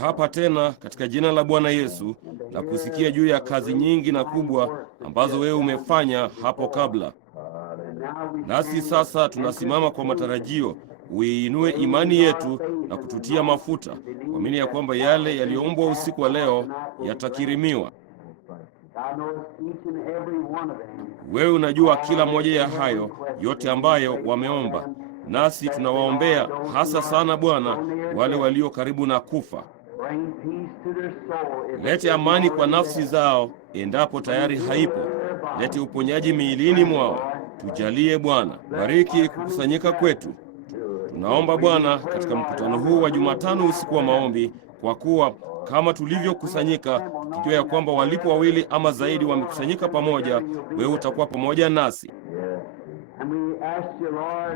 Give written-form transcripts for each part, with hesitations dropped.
hapa tena katika jina la Bwana Yesu, na kusikia juu ya kazi nyingi na kubwa ambazo wewe umefanya hapo kabla. Nasi sasa tunasimama kwa matarajio uiinue imani yetu na kututia mafuta, kuamini ya kwamba yale yaliyoombwa usiku wa leo yatakirimiwa. Wewe unajua kila moja ya hayo yote ambayo wameomba, nasi tunawaombea hasa sana Bwana wale walio karibu na kufa. Lete amani kwa nafsi zao endapo tayari haipo. Lete uponyaji miilini mwao. Tujalie Bwana. Bariki kukusanyika kwetu. Tunaomba Bwana katika mkutano huu wa Jumatano usiku wa maombi, kwa kuwa kama tulivyokusanyika tukijua ya kwamba walipo wawili ama zaidi wamekusanyika pamoja, wewe utakuwa pamoja nasi.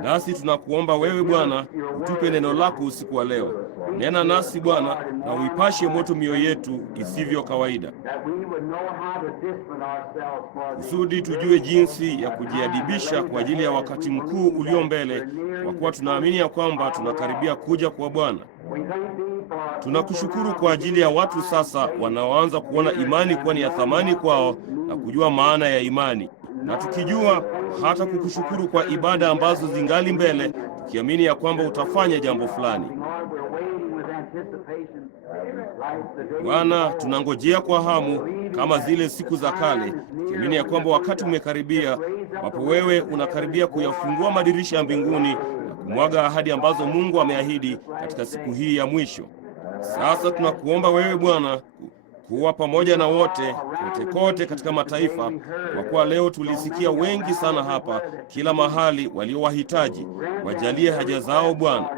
Nasi tunakuomba wewe Bwana, utupe neno lako usiku wa leo. Nena nasi Bwana, na uipashe moto mioyo yetu isivyo kawaida, kusudi tujue jinsi ya kujiadibisha kwa ajili ya wakati mkuu ulio mbele, kwa kuwa tunaamini ya kwamba tunakaribia kuja kwa Bwana. Tunakushukuru kwa ajili ya watu sasa wanaoanza kuona imani kuwa ni ya thamani kwao na kujua maana ya imani, na tukijua hata kukushukuru kwa ibada ambazo zingali mbele, tukiamini ya kwamba utafanya jambo fulani. Bwana, tunangojea kwa hamu kama zile siku za kale, tukiamini ya kwamba wakati umekaribia, ambapo wewe unakaribia kuyafungua madirisha ya mbinguni na kumwaga ahadi ambazo Mungu ameahidi katika siku hii ya mwisho. Sasa tunakuomba wewe Bwana kuwa pamoja na wote kote katika mataifa, kwa kuwa leo tulisikia wengi sana hapa kila mahali waliowahitaji. Wajalie haja zao Bwana.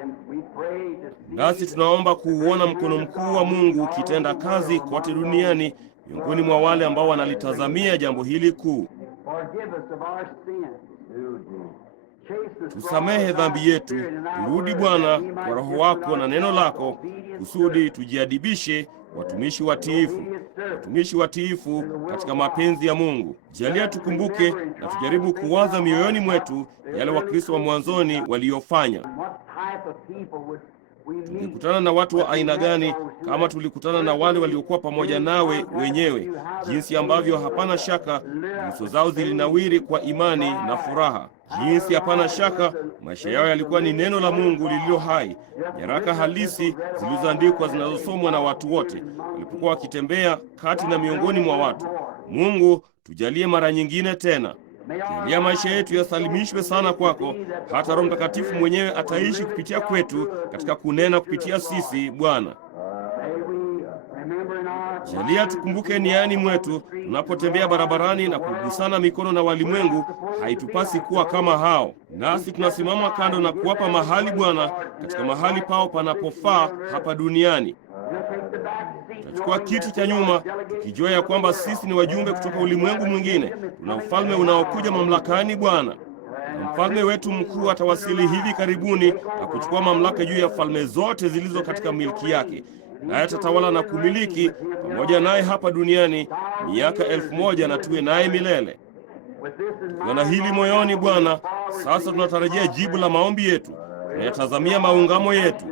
Nasi tunaomba kuuona mkono mkuu wa Mungu ukitenda kazi kote duniani miongoni mwa wale ambao wanalitazamia jambo hili kuu. Tusamehe dhambi yetu. Turudi Bwana kwa Roho wako na neno lako, kusudi tujiadibishe watumishi watiifu katika mapenzi ya Mungu. Jalia tukumbuke na tujaribu kuwaza mioyoni mwetu yale Wakristo wa mwanzoni waliofanya. Tulikutana na watu wa aina gani kama tulikutana na wale waliokuwa pamoja nawe wenyewe, jinsi ambavyo hapana shaka nyuso zao zilinawiri kwa imani na furaha, jinsi hapana shaka maisha yao yalikuwa ni neno la Mungu lililo hai, nyaraka halisi zilizoandikwa zinazosomwa na watu wote walipokuwa wakitembea kati na miongoni mwa watu. Mungu, tujalie mara nyingine tena. Jalia maisha yetu yasalimishwe sana kwako, hata Roho Mtakatifu mwenyewe ataishi kupitia kwetu katika kunena kupitia sisi Bwana. Jalia tukumbuke niani mwetu tunapotembea barabarani na kugusana mikono na walimwengu, haitupasi kuwa kama hao. Nasi tunasimama kando na kuwapa mahali Bwana katika mahali pao panapofaa hapa duniani. Tutachukua kiti cha nyuma tukijua ya kwamba sisi ni wajumbe kutoka ulimwengu mwingine. Tuna ufalme unaokuja mamlakani Bwana, na mfalme wetu mkuu atawasili hivi karibuni na kuchukua mamlaka juu ya falme zote zilizo katika milki yake, naye atatawala na kumiliki pamoja naye hapa duniani miaka 1000 na tuwe naye milele. Na hili moyoni Bwana, sasa tunatarajia jibu la maombi yetu. Tunayatazamia maungamo yetu.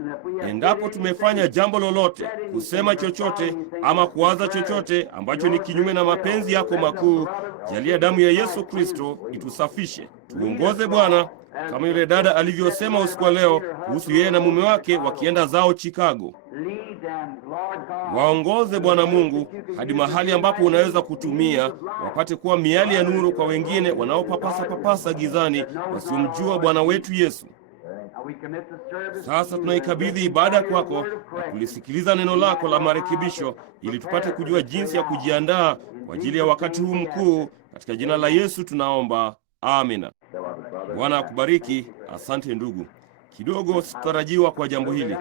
Endapo tumefanya jambo lolote, kusema chochote ama kuwaza chochote ambacho ni kinyume na mapenzi yako makuu, jalia damu ya Yesu Kristo itusafishe. Tuongoze Bwana, kama yule dada alivyosema usiku wa leo kuhusu yeye na mume wake wakienda zao Chicago. Waongoze Bwana Mungu hadi mahali ambapo unaweza kutumia, wapate kuwa miali ya nuru kwa wengine wanaopapasa gizani wasiomjua Bwana wetu Yesu. Sasa tunaikabidhi ibada kwako na kulisikiliza neno lako la marekebisho, ili tupate kujua jinsi ya kujiandaa kwa ajili ya wakati huu mkuu. Katika jina la Yesu tunaomba, amina. Bwana akubariki. Asante ndugu. Kidogo sikutarajiwa kwa jambo hili.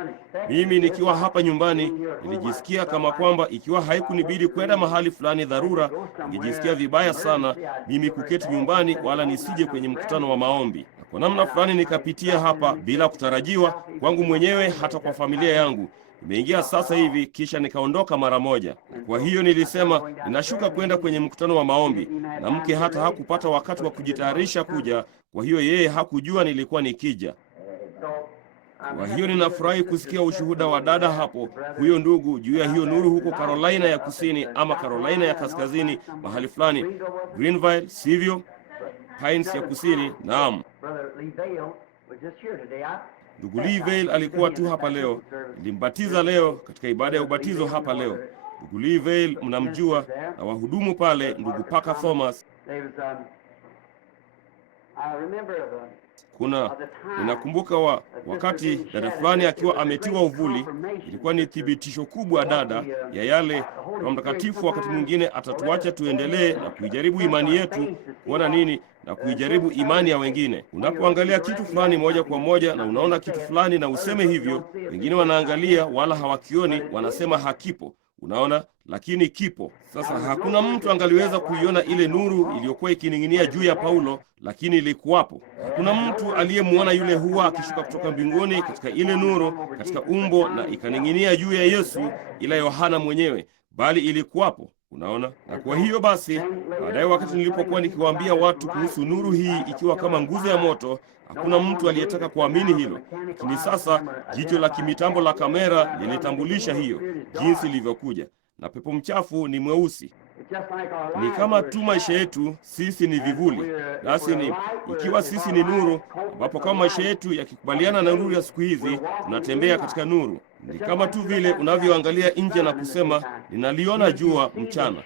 Mimi nikiwa hapa nyumbani nilijisikia kama kwamba ikiwa haikunibidi kwenda mahali fulani dharura, ningejisikia vibaya sana mimi kuketi nyumbani wala nisije kwenye mkutano wa maombi. Kwa namna fulani nikapitia hapa bila kutarajiwa kwangu mwenyewe, hata kwa familia yangu. Nimeingia sasa hivi kisha nikaondoka mara moja. Kwa hiyo nilisema ninashuka kwenda kwenye mkutano wa maombi, na mke hata hakupata wakati wa kujitayarisha kuja, kwa hiyo yeye hakujua nilikuwa nikija. Kwa hiyo ninafurahi kusikia ushuhuda wa dada hapo, huyo ndugu, juu ya hiyo nuru huko Carolina ya Kusini ama Carolina ya Kaskazini, mahali fulani Greenville, sivyo? Pines ya Kusini. Naam. Ndugu Lee Vale alikuwa tu hapa leo. Nilimbatiza leo katika ibada ya ubatizo hapa leo. Ndugu Lee Vale mnamjua, na wahudumu pale, ndugu Parker Thomas. Ninakumbuka wakati dada fulani akiwa ametiwa uvuli. Ilikuwa ni thibitisho kubwa dada ya yale Roho Mtakatifu wakati mwingine atatuacha tuendelee na kuijaribu imani yetu, kuona nini na kuijaribu imani ya wengine. Unapoangalia kitu fulani moja kwa moja na unaona kitu fulani na useme hivyo, wengine wanaangalia wala hawakioni, wanasema hakipo. Unaona, lakini kipo. Sasa hakuna mtu angaliweza kuiona ile nuru iliyokuwa ikining'inia juu ya Paulo, lakini ilikuwapo. Hakuna mtu aliyemuona yule hua akishuka kutoka mbinguni katika ile nuru, katika umbo na ikaning'inia juu ya Yesu, ila Yohana mwenyewe, bali ilikuwapo. Unaona? Na kwa hiyo basi, baadaye wakati nilipokuwa nikiwaambia watu kuhusu nuru hii ikiwa kama nguzo ya moto, hakuna mtu aliyetaka kuamini hilo. Lakini sasa jicho la kimitambo la kamera lilitambulisha hiyo, jinsi ilivyokuja. Na pepo mchafu ni mweusi. Ni kama tu maisha yetu, sisi ni vivuli. Nasi ikiwa sisi ni nuru, ambapo kama maisha yetu yakikubaliana na nuru ya siku hizi, tunatembea katika nuru. Ni kama tu vile unavyoangalia nje na kusema, ninaliona jua mchana.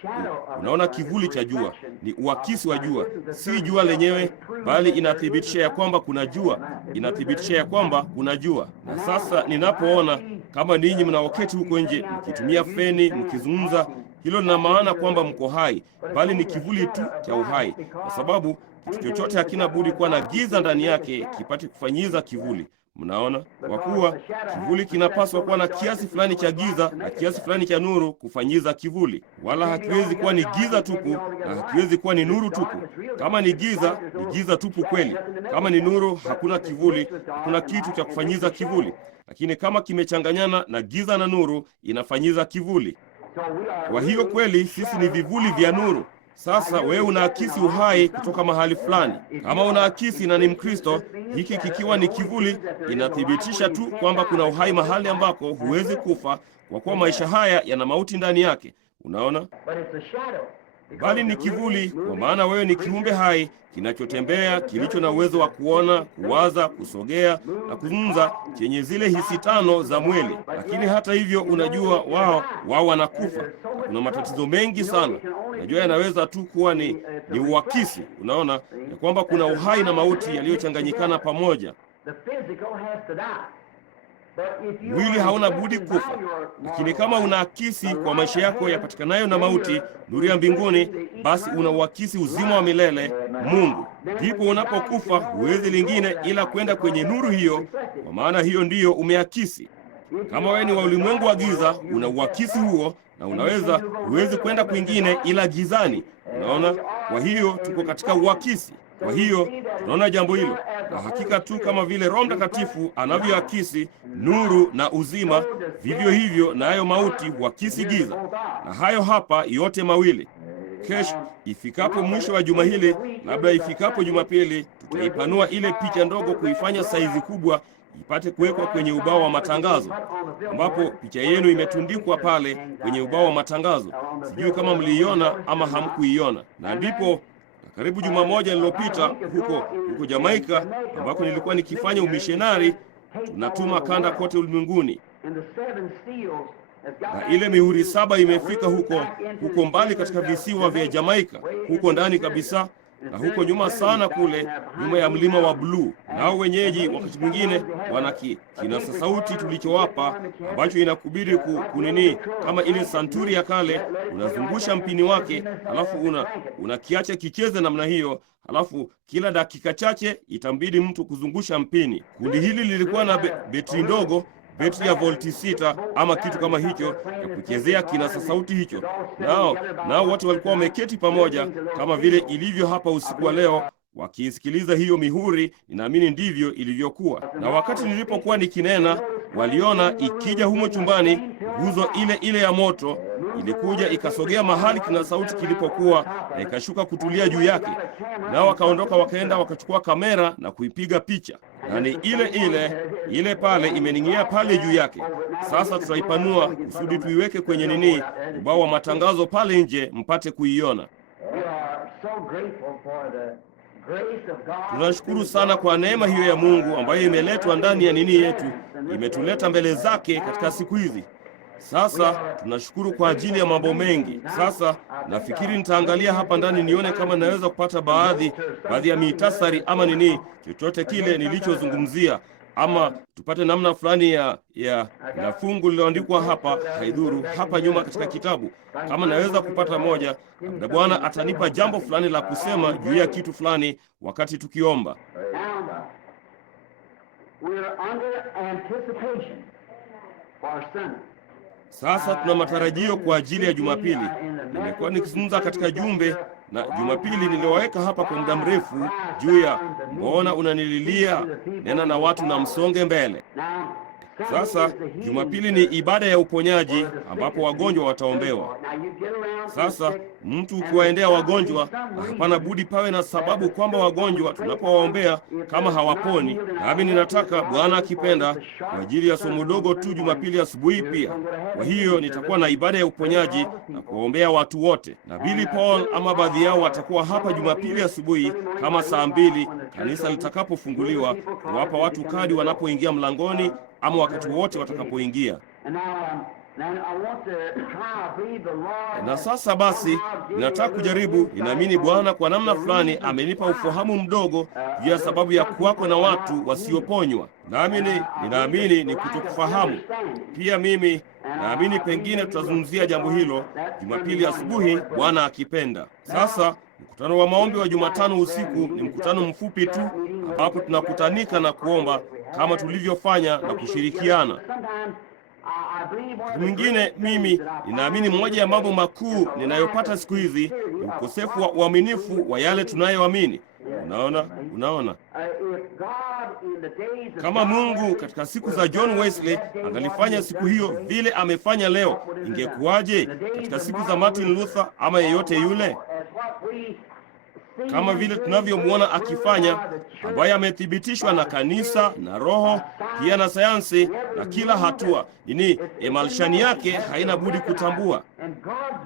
Unaona kivuli cha jua, ni uakisi wa jua. Si jua lenyewe, bali inathibitisha ya kwamba kuna jua. Inathibitisha ya kwamba kuna jua. Na sasa ninapoona kama ninyi mnaoketi huko nje, mkitumia feni, mkizungumza, hilo lina maana kwamba mko hai, bali ni kivuli tu cha uhai. Kwa sababu kitu chochote hakina budi kuwa na giza ndani yake kipate kufanyiza kivuli. Mnaona? Kwa kuwa kivuli kinapaswa kuwa na kiasi fulani cha giza na kiasi fulani cha nuru kufanyiza kivuli. Wala hakiwezi kuwa ni giza tupu na hakiwezi kuwa ni nuru tupu. Kama ni giza tupu kweli. Kama ni nuru, hakuna kivuli, hakuna kitu cha kufanyiza kivuli. Lakini kama kimechanganyana na giza na nuru, inafanyiza kivuli. Kwa hiyo kweli sisi ni vivuli vya nuru. Sasa wewe unaakisi uhai kutoka mahali fulani. Kama unaakisi na ni Mkristo, hiki kikiwa ni kivuli, inathibitisha tu kwamba kuna uhai mahali ambako huwezi kufa, kwa kuwa maisha haya yana mauti ndani yake. Unaona? Bali ni kivuli, kwa maana wewe ni kiumbe hai kinachotembea, kilicho na uwezo wa kuona, kuwaza, kusogea na kuzungumza, chenye zile hisi tano za mwili. Lakini hata hivyo, unajua wao wanakufa. Kuna matatizo mengi sana. Unajua yanaweza tu kuwa ni uakisi. Unaona ya kwamba kuna uhai na mauti yaliyochanganyikana pamoja. Mwili hauna budi kufa, lakini kama unaakisi kwa maisha yako yapatikanayo na mauti nuru ya mbinguni, basi unauakisi uzima wa milele, Mungu. Ndipo unapokufa huwezi lingine ila kwenda kwenye nuru hiyo, kwa maana hiyo ndiyo umeakisi. Kama wewe ni wa ulimwengu wa giza, unauakisi huo, na huwezi kwenda kwingine ila gizani. Unaona? Kwa hiyo tuko katika uakisi. Kwa hiyo tunaona jambo hilo, na hakika tu kama vile Roho Mtakatifu anavyoakisi nuru na uzima, vivyo hivyo nayo mauti huakisi giza. Na hayo hapa yote mawili. Kesho ifikapo mwisho wa juma hili, labda ifikapo Jumapili, tutaipanua ile picha ndogo kuifanya saizi kubwa ipate kuwekwa kwenye ubao wa matangazo, ambapo picha yenu imetundikwa pale kwenye ubao wa matangazo. Sijui kama mliiona ama hamkuiona. Na ndipo karibu juma moja lililopita huko Jamaika, ambako nilikuwa nikifanya umishenari, tunatuma kanda kote ulimwenguni, na ile mihuri 7 imefika huko mbali katika visiwa vya Jamaika, huko ndani kabisa, na huko nyuma sana kule nyuma ya mlima wa bluu. Nao wenyeji wakati mwingine wana kinasa sauti tulichowapa, ambacho inakubidi kunini kama ile santuri ya kale, unazungusha mpini wake, halafu unakiacha kicheze namna hiyo, halafu kila dakika chache itambidi mtu kuzungusha mpini. Kundi hili lilikuwa na betri ndogo, betri ya volti 6 ama kitu kama hicho, ya kuchezea kinasa sauti hicho. Nao watu walikuwa wameketi pamoja kama vile ilivyo hapa usiku wa leo, wakiisikiliza hiyo mihuri. Ninaamini ndivyo ilivyokuwa. Na wakati nilipokuwa nikinena, waliona ikija humo chumbani nguzo ile ya moto, ilikuja ikasogea mahali kinasa sauti kilipokuwa, na ikashuka kutulia juu yake. Nao wakaondoka wakaenda wakachukua kamera na kuipiga picha. na ni ile pale imening'inia pale juu yake. Sasa tutaipanua kusudi tuiweke kwenye nini, ubao wa matangazo pale nje, mpate kuiona. Tunashukuru sana kwa neema hiyo ya Mungu ambayo imeletwa ndani ya nini yetu, imetuleta mbele zake katika siku hizi. Sasa tunashukuru kwa ajili ya mambo mengi. Sasa nafikiri nitaangalia hapa ndani nione kama naweza kupata baadhi ya mitasari ama nini, chochote kile nilichozungumzia, ama tupate namna fulani ya fungu lililoandikwa hapa, haidhuru, hapa nyuma katika kitabu. Kama naweza kupata moja, na Bwana atanipa jambo fulani la kusema juu ya kitu fulani wakati tukiomba. Sasa tuna matarajio kwa ajili ya Jumapili. Nimekuwa nikizungumza katika jumbe, na Jumapili niliwaweka hapa kwa muda mrefu juu ya mbona unanililia, nena na watu na msonge mbele. Sasa Jumapili ni ibada ya uponyaji ambapo wagonjwa wataombewa. Sasa mtu ukiwaendea wagonjwa, hapana budi pawe na sababu kwamba wagonjwa tunapowaombea kama hawaponi. Nami ninataka Bwana akipenda kwa ajili ya somo dogo tu Jumapili asubuhi pia. Kwa hiyo nitakuwa na ibada ya uponyaji na kuwaombea watu wote, na Billy Paul ama baadhi yao watakuwa hapa Jumapili asubuhi kama saa 2 kanisa litakapofunguliwa, kuwapa watu kadi wanapoingia mlangoni ama wakati wote watakapoingia. Na sasa basi, ninataka kujaribu, ninaamini Bwana kwa namna fulani amenipa ufahamu mdogo juu ya sababu ya kuwako na watu wasioponywa. Ninaamini ni kutokufahamu. Pia mimi naamini pengine tutazungumzia jambo hilo Jumapili asubuhi, Bwana akipenda. Sasa mkutano wa maombi wa Jumatano usiku ni mkutano mfupi tu ambapo tunakutanika na kuomba kama tulivyofanya na kushirikiana. Mwingine, mimi ninaamini moja ya mambo makuu ninayopata siku hizi ni ukosefu wa uaminifu wa yale tunayoamini. Unaona, kama Mungu katika siku za John Wesley angalifanya siku hiyo vile amefanya leo, ingekuwaje katika siku za Martin Luther ama yeyote yule? Kama vile tunavyomwona akifanya, ambaye amethibitishwa na kanisa na Roho pia na sayansi na kila hatua. Emalshani yake haina budi kutambua.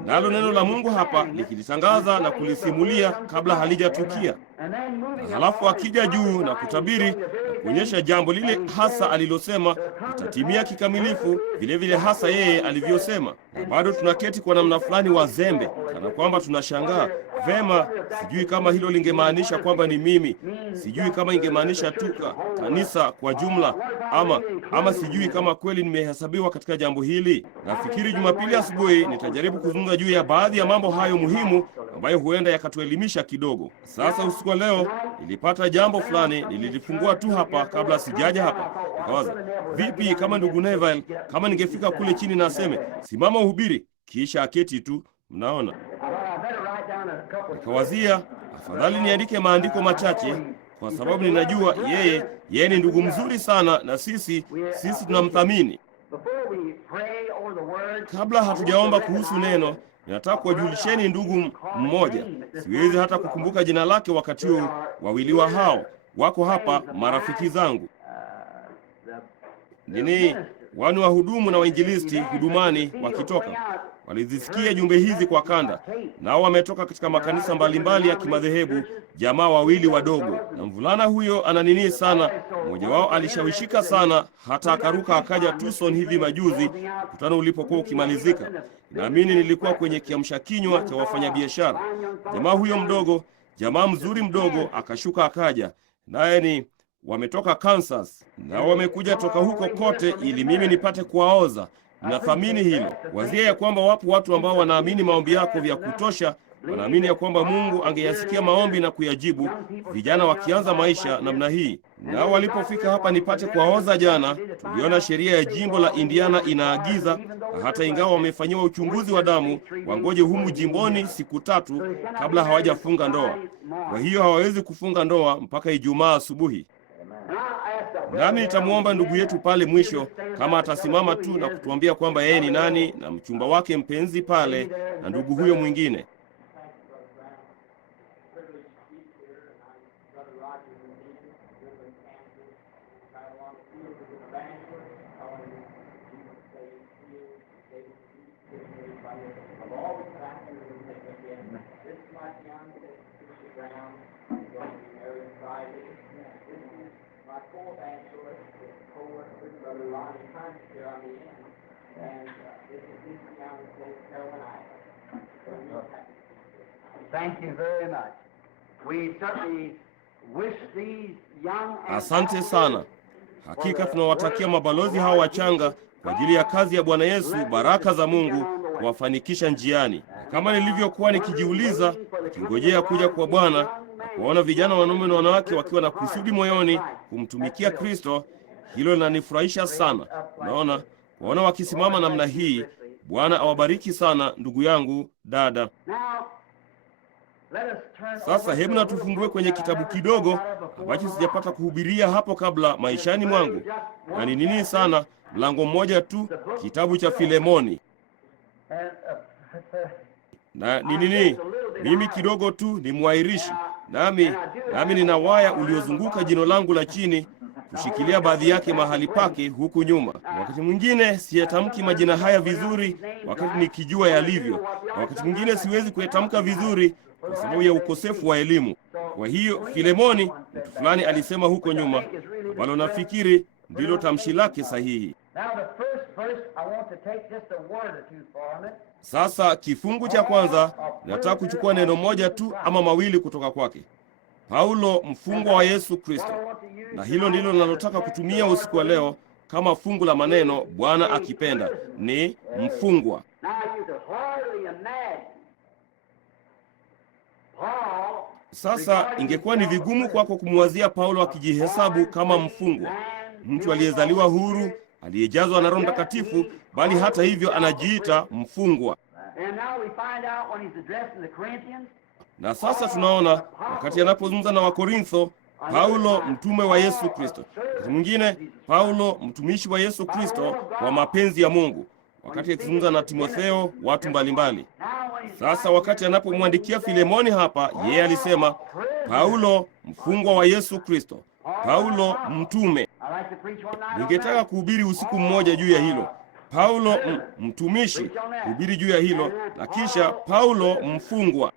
Nalo neno la Mungu hapa likilitangaza na kulisimulia kabla halijatukia. Na halafu akija juu na kutabiri na kuonyesha jambo lile hasa alilosema litatimia kikamilifu, vile vile hasa yeye alivyosema. Na bado tunaketi kwa namna fulani wazembe, kana kwamba tunashangaa, vema, sijui kama hilo lingemaanisha kwamba ni mimi, sijui kama ingemaanisha tu kanisa kwa jumla, ama sijui kama kweli nimehesabiwa katika jambo hili. Nafikiri Jumapili asubuhi nitajaribu kuzungumza juu ya baadhi ya mambo hayo muhimu ambayo huenda yakatuelimisha kidogo. Sasa usiku wa leo nilipata jambo fulani, nililifungua tu hapa kabla sijaja hapa. Nikawaza, vipi kama ndugu Neville, kama ningefika kule chini na aseme, simama uhubiri, kisha aketi tu, mnaona. Nikawazia, afadhali niandike maandiko machache, kwa sababu ninajua yeye ni ndugu mzuri sana na sisi tunamthamini. Kabla hatujaomba kuhusu neno, ninataka kuwajulisheni ndugu mmoja. Siwezi hata kukumbuka jina lake wakati huu. Wawili wa hao wako hapa, marafiki zangu. Wani wahudumu na wainjilisti hudumani wakitoka. Walizisikia jumbe hizi kwa kanda, nao wametoka katika makanisa mbalimbali ya kimadhehebu, jamaa wawili wadogo. Na mvulana huyo ananini sana, mmoja wao alishawishika sana hata akaruka akaja Tucson hivi majuzi, mkutano ulipokuwa ukimalizika. Naamini nilikuwa kwenye kiamsha kinywa cha wafanyabiashara. Jamaa huyo mdogo, jamaa mzuri mdogo, akashuka akaja, naye wametoka Kansas, na wamekuja toka huko kote ili mimi nipate kuwaoza. Ninathamini hilo. Wazia ya kwamba wapo watu ambao wanaamini maombi yako vya kutosha, wanaamini ya kwamba Mungu angeyasikia maombi na kuyajibu. Vijana wakianza maisha namna hii. Nao walipofika hapa nipate kuwaoza jana, tuliona sheria ya jimbo la Indiana inaagiza, hata ingawa wamefanyiwa uchunguzi wa damu, wangoje humu jimboni siku 3 kabla hawajafunga ndoa. Kwa hiyo hawawezi kufunga ndoa mpaka Ijumaa asubuhi. Nami nitamwomba ndugu yetu pale mwisho kama atasimama tu na kutuambia kwamba yeye ni nani na mchumba wake mpenzi pale na ndugu huyo mwingine. Thank you very much. We certainly wish these young and Asante sana. Hakika tunawatakia mabalozi hawa wachanga kwa ajili ya kazi ya Bwana Yesu baraka za Mungu kuwafanikisha njiani. Kama nilivyokuwa nikijiuliza, nikingojea kuja kwa Bwana na kuwaona vijana wanaume na wanawake wakiwa na kusudi moyoni kumtumikia Kristo, hilo linanifurahisha sana. Unaona, kuwaona wakisimama namna hii. Bwana awabariki sana ndugu yangu, dada. Sasa hebu na tufungue kwenye kitabu kidogo ambacho sijapata kuhubiria hapo kabla maishani mwangu. Na ni nini sana, mlango mmoja tu, kitabu cha Filemoni. Na ni nini, mimi kidogo tu ni mwairishi, nami nina waya uliozunguka jino langu la chini kushikilia baadhi yake mahali pake huku nyuma. Wakati mwingine siyatamki majina haya vizuri wakati nikijua yalivyo, na wakati mwingine siwezi kuyatamka vizuri kwa sababu ya ukosefu wa elimu. Kwa hiyo Filemoni, mtu fulani alisema huko nyuma, ambalo nafikiri ndilo tamshi lake sahihi. Sasa kifungu cha kwanza, nataka kuchukua neno moja tu ama mawili kutoka kwake. Paulo, mfungwa wa Yesu Kristo. Na hilo ndilo ninalotaka kutumia usiku wa leo kama fungu la maneno, Bwana akipenda, ni mfungwa. Sasa ingekuwa ni vigumu kwako kumwazia Paulo akijihesabu kama mfungwa, mtu aliyezaliwa huru, aliyejazwa na Roho Mtakatifu, bali hata hivyo anajiita mfungwa. Na sasa tunaona wakati anapozungumza na Wakorintho, Paulo mtume wa Yesu Kristo. Wakati mwingine Paulo mtumishi wa Yesu Kristo kwa mapenzi ya Mungu, wakati akizungumza na Timotheo, watu mbalimbali. Sasa wakati anapomwandikia Filemoni hapa, yeye alisema Paulo mfungwa wa Yesu Kristo, Paulo mtume. Ningetaka kuhubiri usiku mmoja juu ya hilo. Paulo mtumishi, kuhubiri juu ya hilo, na kisha Paulo mfungwa.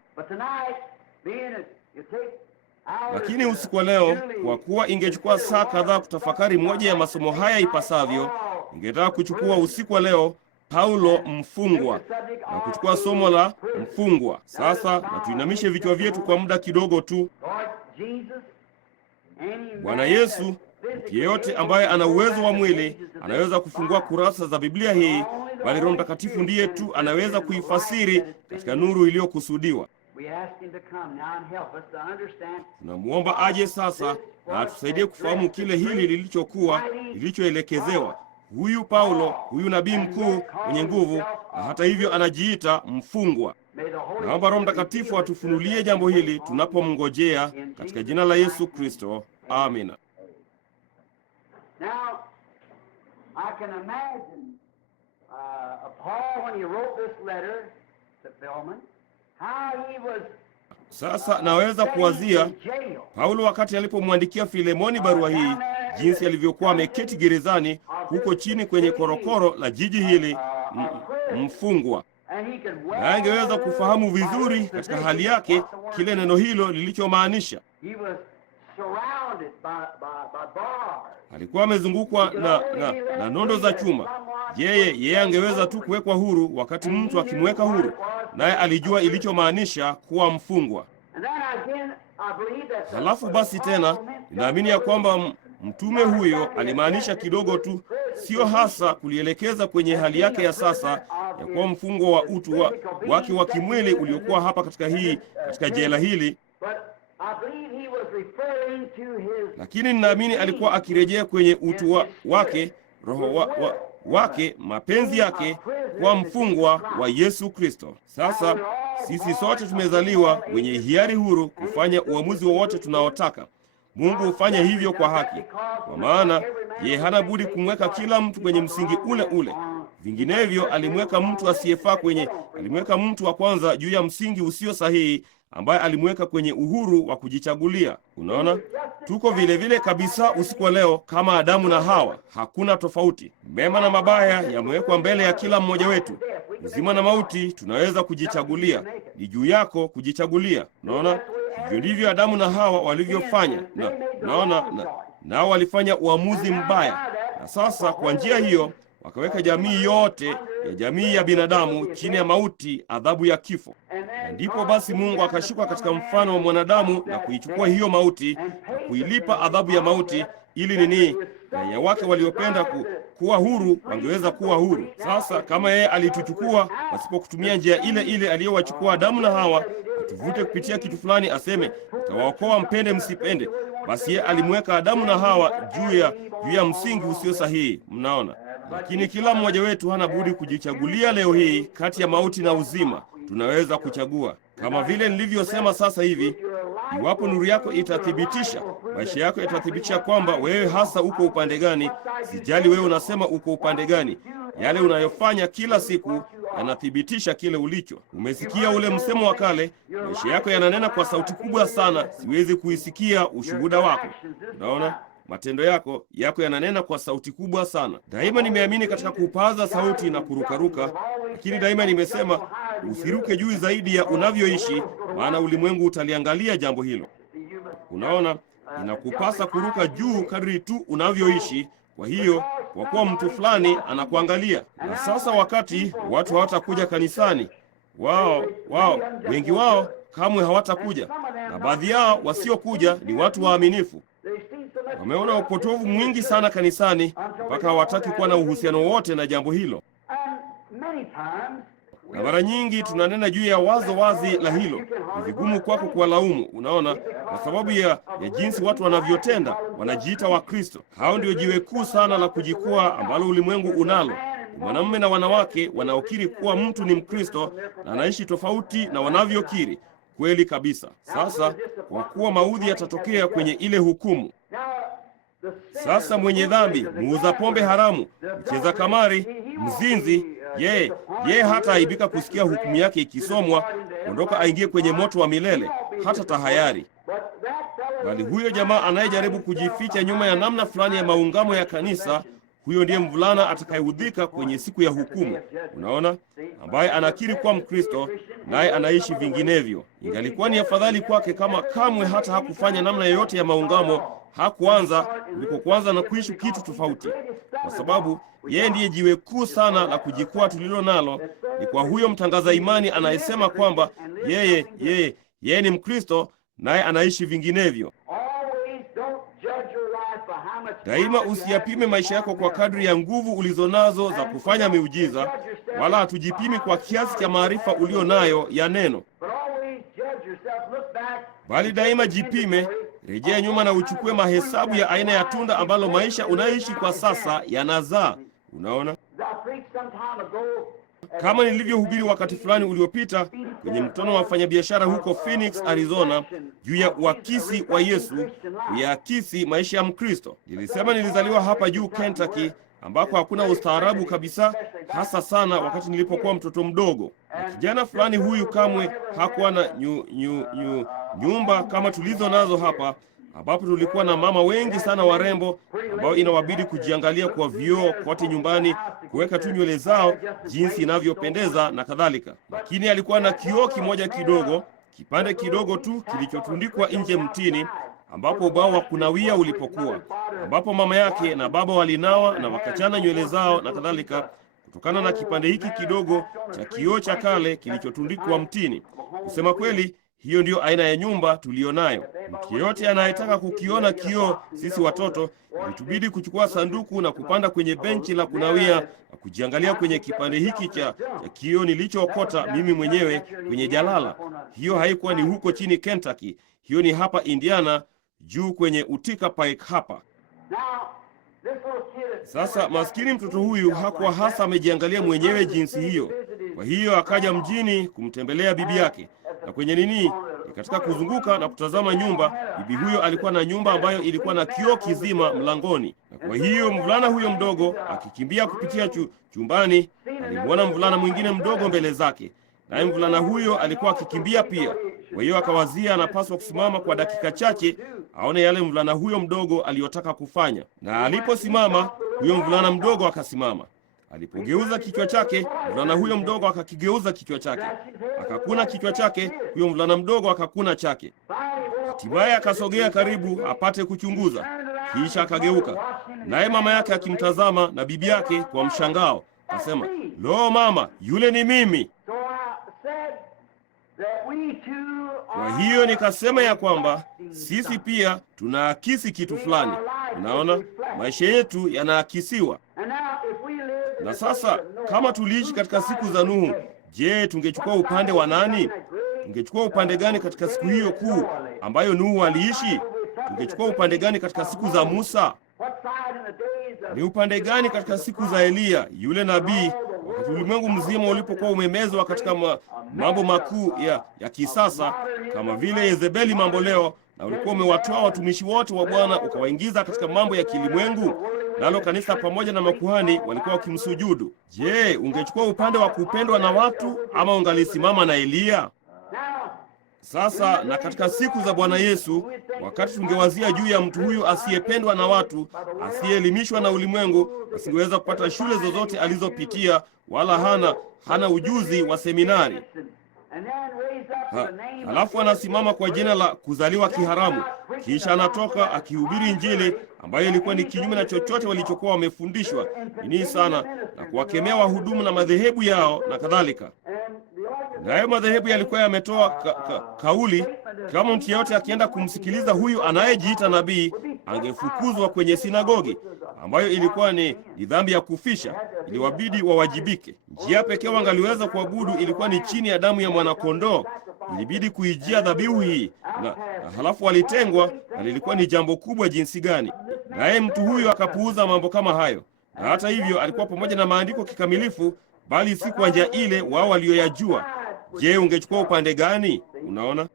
Lakini usiku wa leo, kwa kuwa ingechukua saa kadhaa kutafakari moja ya masomo haya ipasavyo, ningetaka kuchukua usiku wa leo Paulo mfungwa na kuchukua somo la mfungwa. Sasa na tuinamishe vichwa vyetu kwa muda kidogo tu. Bwana Yesu, mtu yeyote ambaye ana uwezo wa mwili anaweza kufungua kurasa za Biblia hii, bali Roho Mtakatifu ndiye tu anaweza kuifasiri katika nuru iliyokusudiwa. Tunamuomba aje sasa na atusaidie kufahamu kile hili lilichoelekezewa. Huyu Paulo, huyu nabii mkuu mwenye nguvu, na hata hivyo anajiita mfungwa. Naomba Roho Mtakatifu atufunulie jambo hili tunapomngojea katika jina la Yesu Kristo. Amina. Sasa naweza kuwazia Paulo wakati alipomwandikia Filemoni barua hii, jinsi alivyokuwa ameketi gerezani huko chini kwenye korokoro la jiji hili, mfungwa. Na angeweza kufahamu vizuri katika hali yake kile neno hilo lilichomaanisha. Alikuwa amezungukwa na nondo za chuma. Yeye angeweza tu kuwekwa huru wakati mtu akimweka huru, naye alijua ilichomaanisha kuwa mfungwa. Halafu basi tena ninaamini ya kwamba mtume huyo alimaanisha kidogo tu, sio hasa kulielekeza kwenye hali yake ya sasa ya kuwa mfungwa wa utu wake wa kimwili uliokuwa hapa katika jela hili, lakini ninaamini alikuwa akirejea kwenye utu wake, roho wake, mapenzi yake, kwa mfungwa wa Yesu Kristo. Sasa sisi sote tumezaliwa wenye hiari huru kufanya uamuzi wowote tunaotaka. Mungu hufanya hivyo kwa haki, kwa maana yeye hana budi kumweka kila mtu kwenye msingi ule ule. Vinginevyo alimweka mtu asiyefaa alimweka mtu wa kwanza juu ya msingi usio sahihi, ambaye alimweka kwenye uhuru wa kujichagulia. Unaona, Tuko vile vile kabisa usiku wa leo kama Adamu na Hawa, hakuna tofauti. Mema na mabaya yamewekwa mbele ya kila mmoja wetu. Uzima na mauti tunaweza kujichagulia, ni juu yako kujichagulia. Unaona, hivyo ndivyo Adamu na Hawa walivyofanya, na naona nao walifanya uamuzi mbaya, na sasa kwa njia hiyo wakaweka jamii yote ya jamii ya binadamu chini ya mauti, adhabu ya kifo. Na ndipo basi Mungu akashuka katika mfano wa mwanadamu na kuichukua hiyo mauti na kuilipa adhabu ya mauti, ili nini? Raia wake waliopenda kuwa huru wangeweza kuwa huru. Sasa kama yeye alituchukua pasipo kutumia njia ile ile aliyowachukua Adamu na Hawa, atuvute kupitia kitu fulani, aseme tawaokoa mpende msipende, basi yeye alimweka Adamu na Hawa juu ya msingi usio sahihi. Mnaona? Lakini kila mmoja wetu hana budi kujichagulia leo hii kati ya mauti na uzima. Tunaweza kuchagua, kama vile nilivyosema sasa hivi. Iwapo nuru yako itathibitisha, maisha yako yatathibitisha kwamba wewe hasa uko upande gani. Sijali wewe unasema uko upande gani, yale unayofanya kila siku yanathibitisha kile ulicho. Umesikia ule msemo wa kale, maisha yako yananena kwa sauti kubwa sana, siwezi kuisikia ushuhuda wako. Unaona? Matendo yako yananena kwa sauti kubwa sana. Daima nimeamini katika kupaza sauti na kurukaruka, lakini daima nimesema usiruke juu zaidi ya unavyoishi, maana ulimwengu utaliangalia jambo hilo. Unaona, inakupasa kuruka juu kadri tu unavyoishi. Kwa hiyo, kwa kuwa mtu fulani anakuangalia. Na sasa wakati watu hawatakuja kanisani, wengi wao kamwe hawatakuja, na baadhi yao wasiokuja ni watu waaminifu. Wameona upotovu mwingi sana kanisani mpaka hawataki kuwa na uhusiano wote na jambo hilo. Na mara nyingi tunanena juu ya wazo wazi la hilo. Ni vigumu kwako kuwalaumu, unaona, kwa sababu ya jinsi watu wanavyotenda. Wanajiita Wakristo. Hao ndio jiwe kuu sana la kujikua ambalo ulimwengu unalo. Mwanamume na wanawake wanaokiri kuwa mtu ni Mkristo na anaishi tofauti na wanavyokiri. Kweli kabisa. Sasa kwa kuwa maudhi yatatokea kwenye ile hukumu. Sasa mwenye dhambi, muuza pombe haramu, mcheza kamari, mzinzi, yeye hata aibika kusikia hukumu yake ikisomwa, ondoka aingie kwenye moto wa milele, hata tahayari. Bali huyo jamaa anayejaribu kujificha nyuma ya namna fulani ya maungamo ya kanisa, huyo ndiye mvulana atakayeudhika kwenye siku ya hukumu. Unaona, ambaye anakiri kuwa Mkristo naye anaishi vinginevyo. Ingalikuwa ni afadhali kwake kama kamwe hata hakufanya namna yoyote ya maungamo, hakuanza kuliko kuanza na kuishi kitu tofauti, kwa sababu yeye ndiye jiwe kuu sana la kujikua tulilo nalo. Ni kwa huyo mtangaza imani anayesema kwamba yeye ni Mkristo naye anaishi vinginevyo. Daima usiyapime maisha yako kwa kadri ya nguvu ulizonazo za kufanya miujiza, wala hatujipimi kwa kiasi cha maarifa ulio nayo ya neno. Bali daima jipime, rejea nyuma na uchukue mahesabu ya aina ya tunda ambalo maisha unayoishi kwa sasa yanazaa. Unaona? Kama nilivyohubiri wakati fulani uliopita kwenye mkutano wa wafanyabiashara huko Phoenix, Arizona, juu ya uakisi wa Yesu, uyaakisi maisha ya Mkristo. Nilisema nilizaliwa hapa juu Kentucky, ambako hakuna ustaarabu kabisa, hasa sana wakati nilipokuwa mtoto mdogo. Na kijana fulani huyu kamwe hakuwa na nyumba kama tulizo nazo hapa, ambapo tulikuwa na mama wengi sana warembo ambao inawabidi kujiangalia kwa vioo kote nyumbani, kuweka tu nywele zao jinsi inavyopendeza na kadhalika. Lakini alikuwa na kioo kimoja kidogo, kipande kidogo tu kilichotundikwa nje mtini, ambapo ubao wa kunawia ulipokuwa, ambapo mama yake na baba walinawa na wakachana nywele zao na kadhalika, kutokana na kipande hiki kidogo cha kioo cha kale kilichotundikwa mtini. Kusema kweli, hiyo ndiyo aina ya nyumba tulionayo. Mtu yeyote anayetaka kukiona kioo, sisi watoto, ilitubidi kuchukua sanduku na kupanda kwenye benchi la kunawia na kujiangalia kwenye kipande hiki cha kioo nilichookota mimi mwenyewe kwenye jalala. Hiyo haikuwa ni huko chini Kentucky, hiyo ni hapa Indiana, juu kwenye Utica Pike hapa. Sasa maskini mtoto huyu hakuwa hasa amejiangalia mwenyewe jinsi hiyo. Kwa hiyo akaja mjini kumtembelea bibi yake. Na kwenye nini? Katika kuzunguka na kutazama nyumba, bibi huyo alikuwa na nyumba ambayo ilikuwa na kioo kizima mlangoni. Na kwa hiyo mvulana huyo mdogo akikimbia kupitia chumbani, alimwona mvulana mwingine mdogo mbele zake. Naye mvulana huyo alikuwa akikimbia pia. Kwa hiyo akawazia anapaswa kusimama kwa dakika chache aone yale mvulana huyo mdogo aliyotaka kufanya. Na aliposimama, huyo mvulana mdogo akasimama. Alipogeuza kichwa chake, mvulana huyo mdogo akakigeuza kichwa chake. Akakuna kichwa chake, huyo mvulana mdogo akakuna chake. Hatimaye akasogea karibu apate kuchunguza, kisha akageuka, naye mama yake akimtazama na bibi yake kwa mshangao, akasema, "Lo mama, yule ni mimi." Kwa hiyo nikasema ya kwamba sisi pia tunaakisi kitu fulani. Unaona, maisha yetu yanaakisiwa. Na sasa kama tuliishi katika siku za Nuhu, je, tungechukua upande wa nani? Tungechukua upande gani katika siku hiyo kuu ambayo Nuhu aliishi? Tungechukua upande gani katika siku za Musa? Ni upande gani katika siku za Eliya, yule nabii, wakati ulimwengu mzima ulipokuwa umemezwa katika mambo makuu ya kisasa kama vile Yezebeli mambo leo, na ulikuwa umewatoa watumishi wote wa Bwana ukawaingiza katika mambo ya kilimwengu, nalo kanisa pamoja na makuhani walikuwa wakimsujudu? Je, ungechukua upande wa kupendwa na watu ama ungalisimama na Eliya? Sasa na katika siku za Bwana Yesu, wakati tungewazia juu ya mtu huyu asiyependwa na watu, asiyeelimishwa na ulimwengu, asingeweza kupata shule zozote alizopitia, wala hana ujuzi wa seminari. Halafu anasimama kwa jina la kuzaliwa kiharamu, kisha anatoka akihubiri Injili ambayo ilikuwa ni kinyume na chochote walichokuwa wamefundishwa nini sana, na kuwakemea wahudumu na madhehebu yao na kadhalika. Nayo madhehebu yalikuwa yametoa kauli kama mtu yeyote akienda kumsikiliza huyu anayejiita nabii angefukuzwa kwenye sinagogi, ambayo ilikuwa ni dhambi ya kufisha. Iliwabidi wawajibike. Njia pekee wangaliweza kuabudu ilikuwa ni chini ya damu ya mwanakondoo. Ilibidi kuijia dhabihu hii na halafu walitengwa, na lilikuwa ni jambo kubwa jinsi gani. Naye mtu huyu akapuuza mambo kama hayo, na hata hivyo alikuwa pamoja na maandiko kikamilifu, bali si kwa njia ile wao walioyajua. Je, ungechukua upande gani? Unaona?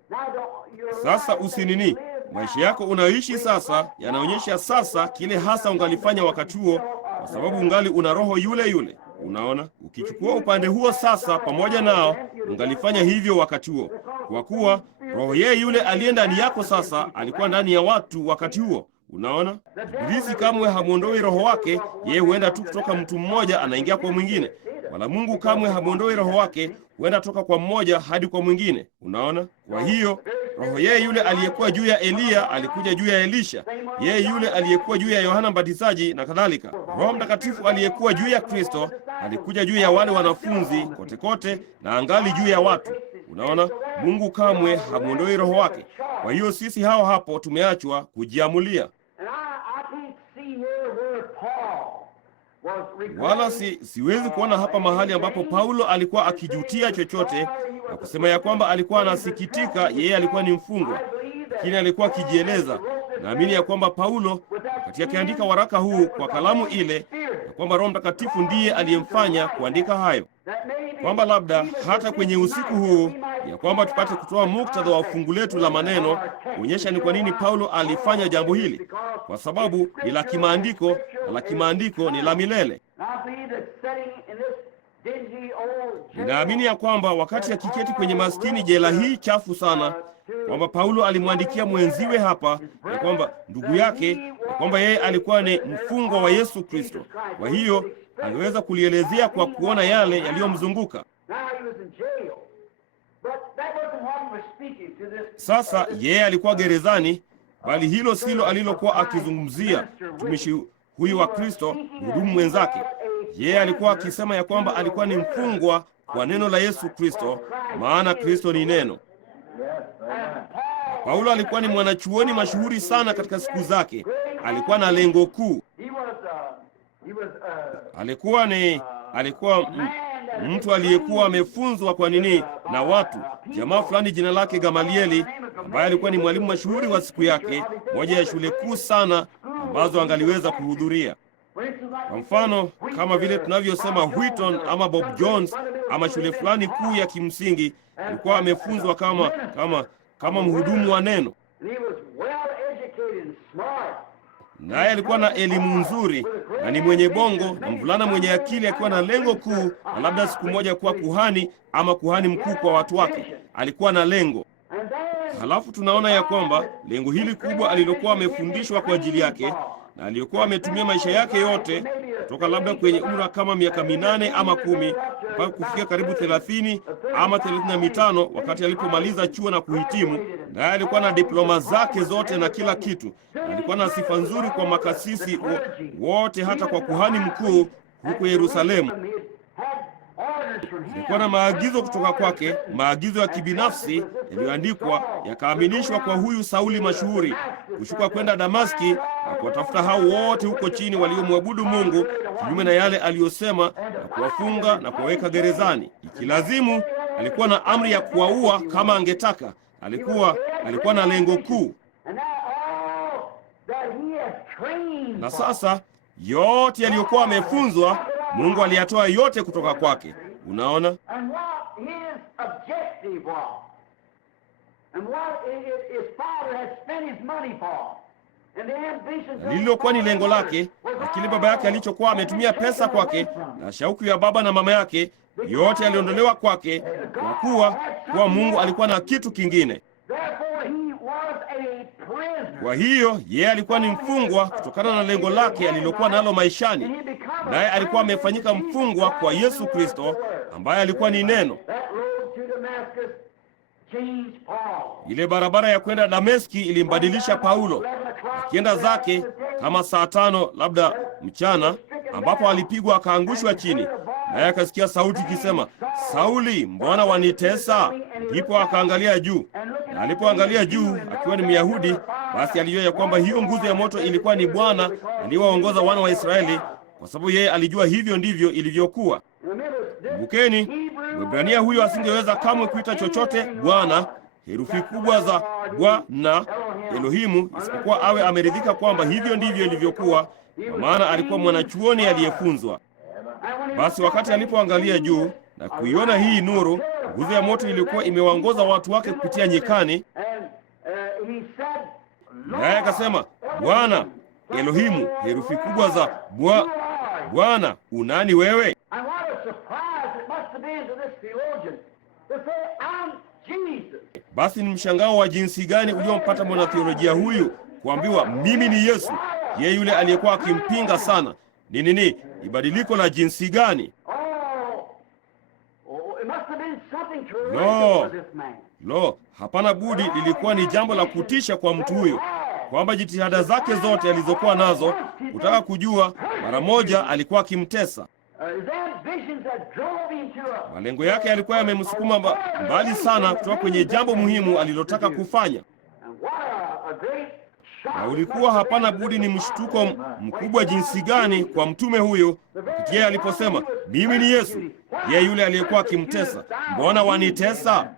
Sasa usinini, maisha yako unayoishi sasa yanaonyesha sasa kile hasa ungalifanya wakati huo, kwa sababu ungali una roho yule yule. Unaona, ukichukua upande huo sasa pamoja nao, ungalifanya hivyo wakati huo, kwa kuwa roho yeye yule aliye ndani yako sasa alikuwa ndani ya watu wakati huo. Unaona, Ibilisi kamwe hamuondoi roho wake. Yeye huenda tu kutoka mtu mmoja anaingia kwa mwingine, wala Mungu kamwe hamuondoi roho wake, huenda toka kwa mmoja hadi kwa mwingine. Unaona, kwa hiyo roho yeye yule aliyekuwa juu ya Eliya alikuja juu ya Elisha, yeye yule aliyekuwa juu ya Yohana Mbatizaji na kadhalika. Roho Mtakatifu aliyekuwa juu ya Kristo alikuja juu ya wale wanafunzi kote kote, na angali juu ya watu. Unaona, Mungu kamwe hamuondoi roho wake. Kwa hiyo sisi hao hapo tumeachwa kujiamulia. Wala siwezi kuona hapa mahali ambapo Paulo alikuwa akijutia chochote na kusema ya kwamba alikuwa anasikitika yeye alikuwa ni mfungwa, lakini alikuwa akijieleza. Naamini ya kwamba Paulo wakati akiandika waraka huu kwa kalamu ile, ya kwamba Roho Mtakatifu ndiye aliyemfanya kuandika hayo, kwamba labda hata kwenye usiku huu ya kwamba tupate kutoa muktadha wa fungu letu la maneno kuonyesha ni kwa nini Paulo alifanya jambo hili, kwa sababu ni la kimaandiko, na la kimaandiko ni la milele. Ninaamini ya kwamba wakati akiketi kwenye maskini jela hii chafu sana, kwamba Paulo alimwandikia mwenziwe hapa ya kwamba ndugu yake, ya kwamba yeye alikuwa ni mfungwa wa Yesu Kristo. Kwa hiyo aliweza kulielezea kwa kuona yale yaliyomzunguka. Sasa yeye alikuwa gerezani, bali hilo silo alilokuwa akizungumzia mtumishi huyu wa Kristo, mhudumu mwenzake. Yeye alikuwa akisema ya kwamba alikuwa ni mfungwa kwa neno la Yesu Kristo, maana Kristo ni neno. Paulo alikuwa ni mwanachuoni mashuhuri sana katika siku zake. Alikuwa na lengo kuu. Alikuwa mtu aliyekuwa amefunzwa kwa nini na watu. Jamaa fulani jina lake Gamalieli, ambaye alikuwa ni mwalimu mashuhuri wa siku yake, moja ya shule kuu sana ambazo angaliweza kuhudhuria. Kwa mfano, kama vile tunavyosema Wheaton ama Bob Jones ama shule fulani kuu ya kimsingi, alikuwa amefunzwa kama mhudumu wa neno. Naye alikuwa na elimu nzuri na ni mwenye bongo na mvulana mwenye akili, akiwa na lengo kuu, na labda siku moja kuwa kuhani ama kuhani mkuu kwa watu wake. Alikuwa na lengo. Halafu tunaona ya kwamba lengo hili kubwa alilokuwa amefundishwa kwa ajili yake na aliyokuwa ametumia maisha yake yote kutoka labda kwenye umri kama miaka 8 ama 10 mpaka kufikia karibu 30 ama 35 wakati alipomaliza chuo na kuhitimu, naye alikuwa na diploma zake zote na kila kitu, na alikuwa na sifa nzuri kwa makasisi wote, hata kwa kuhani mkuu huko Yerusalemu. Alikuwa na maagizo kutoka kwake, maagizo ya kibinafsi yaliyoandikwa yakaaminishwa kwa huyu Sauli mashuhuri, kushuka kwenda Damaski na kuwatafuta hao wote huko chini waliomwabudu Mungu kinyume na yale aliyosema, na kuwafunga na kuwaweka gerezani. Ikilazimu, alikuwa na amri ya kuwaua kama angetaka. Alikuwa na lengo kuu. Na sasa yote yaliyokuwa amefunzwa, Mungu aliyatoa yote kutoka kwake. Unaona? Na lililokuwa ni lengo lake, na kile baba yake alichokuwa ametumia pesa kwake, na shauku ya baba na mama yake, yote yaliondolewa kwake, kwa kuwa Mungu alikuwa na kitu kingine. Kwa hiyo yeye alikuwa ni mfungwa kutokana na lengo lake alilokuwa nalo maishani, naye alikuwa amefanyika mfungwa kwa Yesu Kristo ambaye alikuwa ni neno. Ile barabara ya kwenda Dameski ilimbadilisha Paulo. Akienda zake kama saa 5 labda mchana, ambapo alipigwa akaangushwa chini, naye akasikia sauti ikisema, Sauli, mbona wanitesa? Ndipo akaangalia juu, na alipoangalia juu, akiwa ni Myahudi, basi alijua ya kwamba hiyo nguzo ya moto ilikuwa ni Bwana aliyewaongoza wana wa Israeli, kwa sababu yeye alijua hivyo ndivyo ilivyokuwa. Kumbukeni, Mwebrania huyo asingeweza kamwe kuita chochote Bwana, herufi kubwa za Bwana Elohimu, isipokuwa awe ameridhika kwamba hivyo ndivyo ilivyokuwa, kwa maana alikuwa mwanachuoni aliyefunzwa. Basi wakati alipoangalia juu na kuiona hii nuru, nguzo ya moto ilikuwa imewaongoza watu wake kupitia nyikani, naye akasema, Bwana Elohimu, herufi kubwa za Bwana, unani wewe? Basi ni mshangao wa jinsi gani uliompata mwanatheolojia huyu kuambiwa mimi ni Yesu, yeye yule aliyekuwa akimpinga sana. Ni nini? Ni badiliko la jinsi gani? Hapana budi, lilikuwa ni jambo la kutisha kwa mtu huyo, kwamba jitihada zake zote alizokuwa nazo kutaka kujua, mara moja alikuwa akimtesa. Malengo yake yalikuwa yamemsukuma mbali sana kutoka kwenye jambo muhimu alilotaka kufanya. Na ulikuwa hapana budi ni mshtuko mkubwa jinsi gani kwa mtume huyo, wakati yeye aliposema, mimi ni Yesu, yeye yule aliyekuwa akimtesa, mbona wanitesa?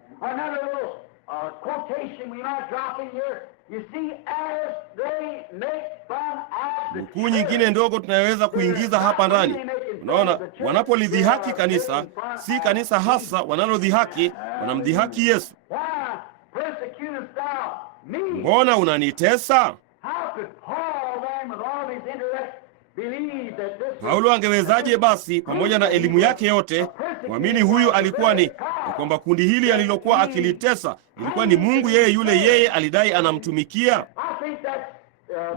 Nukuu nyingine ndogo tunayoweza kuingiza hapa ndani. Unaona, wanapolidhihaki kanisa, si kanisa hasa wanalodhihaki, wanamdhihaki Yesu. Mbona unanitesa? Paulo angewezaje basi, pamoja na elimu yake yote, kuamini huyu alikuwa ni, na kwamba kundi hili alilokuwa akilitesa ilikuwa ni Mungu yeye yule yeye alidai anamtumikia?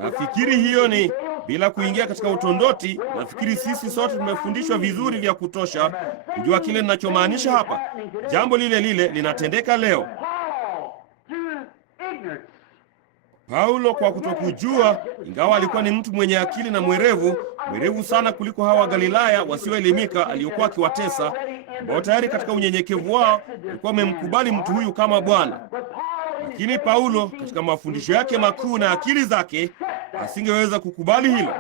Nafikiri hiyo ni, bila kuingia katika utondoti, nafikiri sisi sote tumefundishwa vizuri vya kutosha kujua kile ninachomaanisha hapa. Jambo lile lile linatendeka leo. Paulo kwa kutokujua, ingawa alikuwa ni mtu mwenye akili na mwerevu sana kuliko hawa Galilaya wasioelimika aliokuwa akiwatesa, ambao tayari katika unyenyekevu wao walikuwa wamemkubali mtu huyu kama Bwana. Lakini Paulo katika mafundisho yake makuu na akili zake asingeweza kukubali hilo,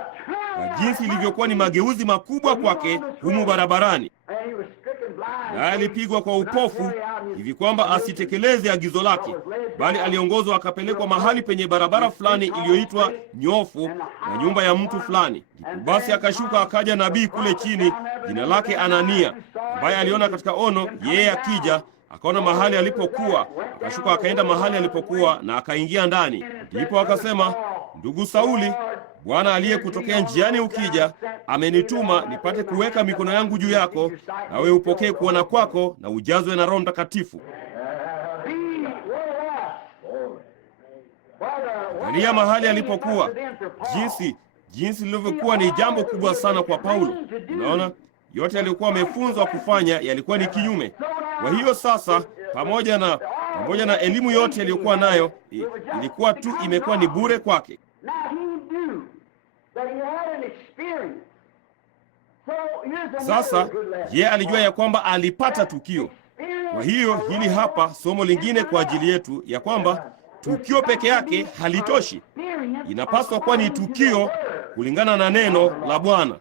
na jinsi ilivyokuwa ni mageuzi makubwa kwake humu barabarani. Na alipigwa kwa upofu hivi kwamba asitekeleze agizo lake, bali aliongozwa akapelekwa mahali penye barabara fulani iliyoitwa Nyofu na nyumba ya mtu fulani. Basi akashuka akaja nabii kule chini, jina lake Anania, ambaye aliona katika ono yeye akija, akaona mahali alipokuwa, akashuka akaenda mahali alipokuwa na akaingia ndani. Ndipo akasema, ndugu Sauli, Bwana aliyekutokea njiani ukija amenituma nipate kuweka mikono yangu juu yako, nawe upokee kuona kwako na ujazwe na Roho Mtakatifu. Angalia mahali alipokuwa, jinsi lilivyokuwa ni jambo kubwa sana kwa Paulo. Unaona, yote aliyokuwa amefunzwa kufanya yalikuwa ni kinyume. Kwa hiyo sasa, pamoja na elimu yote aliyokuwa nayo, ilikuwa tu imekuwa ni bure kwake. Sasa ye alijua ya kwamba alipata tukio. Kwa hiyo hili hapa somo lingine kwa ajili yetu, ya kwamba tukio peke yake halitoshi. Inapaswa kuwa ni tukio kulingana na neno la Bwana.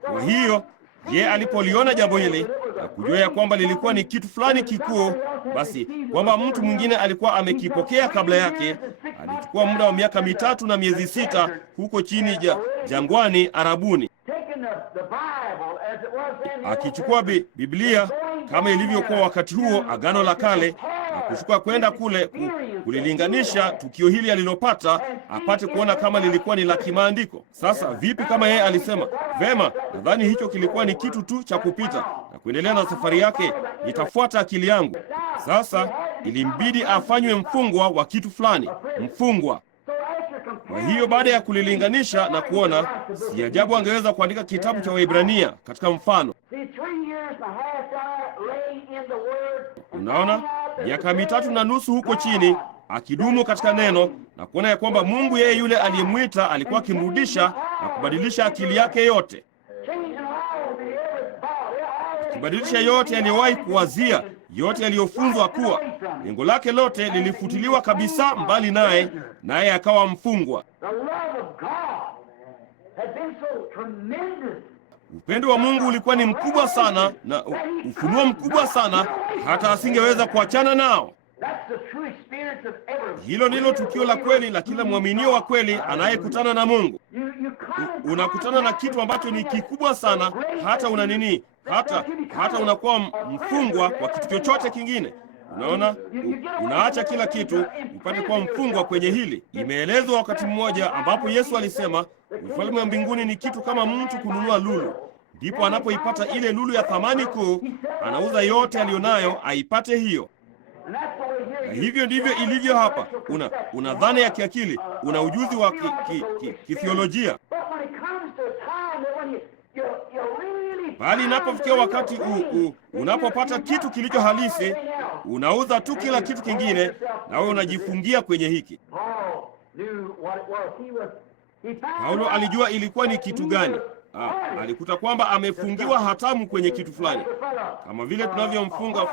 Kwa hiyo ye alipoliona jambo hili na kujua ya kwamba lilikuwa ni kitu fulani kikuu, basi kwamba mtu mwingine alikuwa amekipokea kabla yake, alichukua muda wa miaka 3 na miezi 6 huko chini jangwani Arabuni, akichukua Biblia kama ilivyokuwa wakati huo, Agano la Kale, na kushuka kwenda kule kulilinganisha tukio hili alilopata, apate kuona kama lilikuwa ni la kimaandiko. Sasa vipi kama yeye alisema, vema, nadhani hicho kilikuwa ni kitu tu cha kupita, na kuendelea na safari yake, nitafuata akili yangu. Sasa ilimbidi afanywe mfungwa wa kitu fulani, mfungwa. Kwa hiyo baada ya kulilinganisha na kuona, si ajabu angeweza kuandika kitabu cha Waebrania katika mfano. Unaona, miaka 3.5 huko chini akidumu katika neno na kuona ya kwamba Mungu yeye yule aliyemwita alikuwa akimrudisha na kubadilisha akili yake yote, akibadilisha yote aliyowahi kuwazia, yote aliyofunzwa kuwa. Lengo lake lote lilifutiliwa kabisa mbali naye akawa mfungwa. Upendo wa Mungu ulikuwa ni mkubwa sana na ufunuo mkubwa sana hata asingeweza kuachana nao. Hilo ndilo tukio la kweli la kila mwaminio wa kweli anayekutana na Mungu. Unakutana na kitu ambacho ni kikubwa sana, hata hata unakuwa mfungwa kwa kitu chochote kingine. Unaona, unaacha kila kitu upate kuwa mfungwa kwenye hili. Imeelezwa wakati mmoja ambapo Yesu alisema, ufalme wa mbinguni ni kitu kama mtu kununua lulu. Ndipo anapoipata ile lulu ya thamani kuu, anauza yote aliyonayo aipate hiyo. Na hivyo ndivyo ilivyo hapa. Una dhana ya kiakili, una ujuzi wa kithiolojia, bali inapofikia wakati unapopata kitu kilicho halisi, unauza tu kila kitu kingine, na wewe unajifungia kwenye hiki. Paulo alijua ilikuwa ni kitu gani. Alikuta kwamba amefungiwa hatamu kwenye kitu fulani, kama vile tunavyomfunga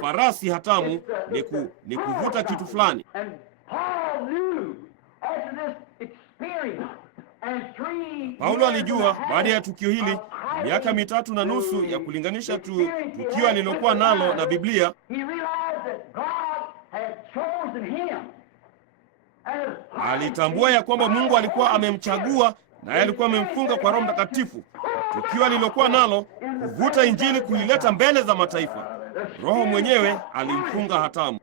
farasi hatamu ni kuvuta kitu fulani. Paulo alijua baada ya tukio hili, miaka 3.5 ya kulinganisha tukio alilokuwa nalo na Biblia, alitambua ya kwamba Mungu alikuwa amemchagua, naye alikuwa amemfunga kwa Roho Mtakatifu. Tukio alilokuwa nalo, kuvuta Injili, kuileta mbele za mataifa, Roho mwenyewe alimfunga hatamu.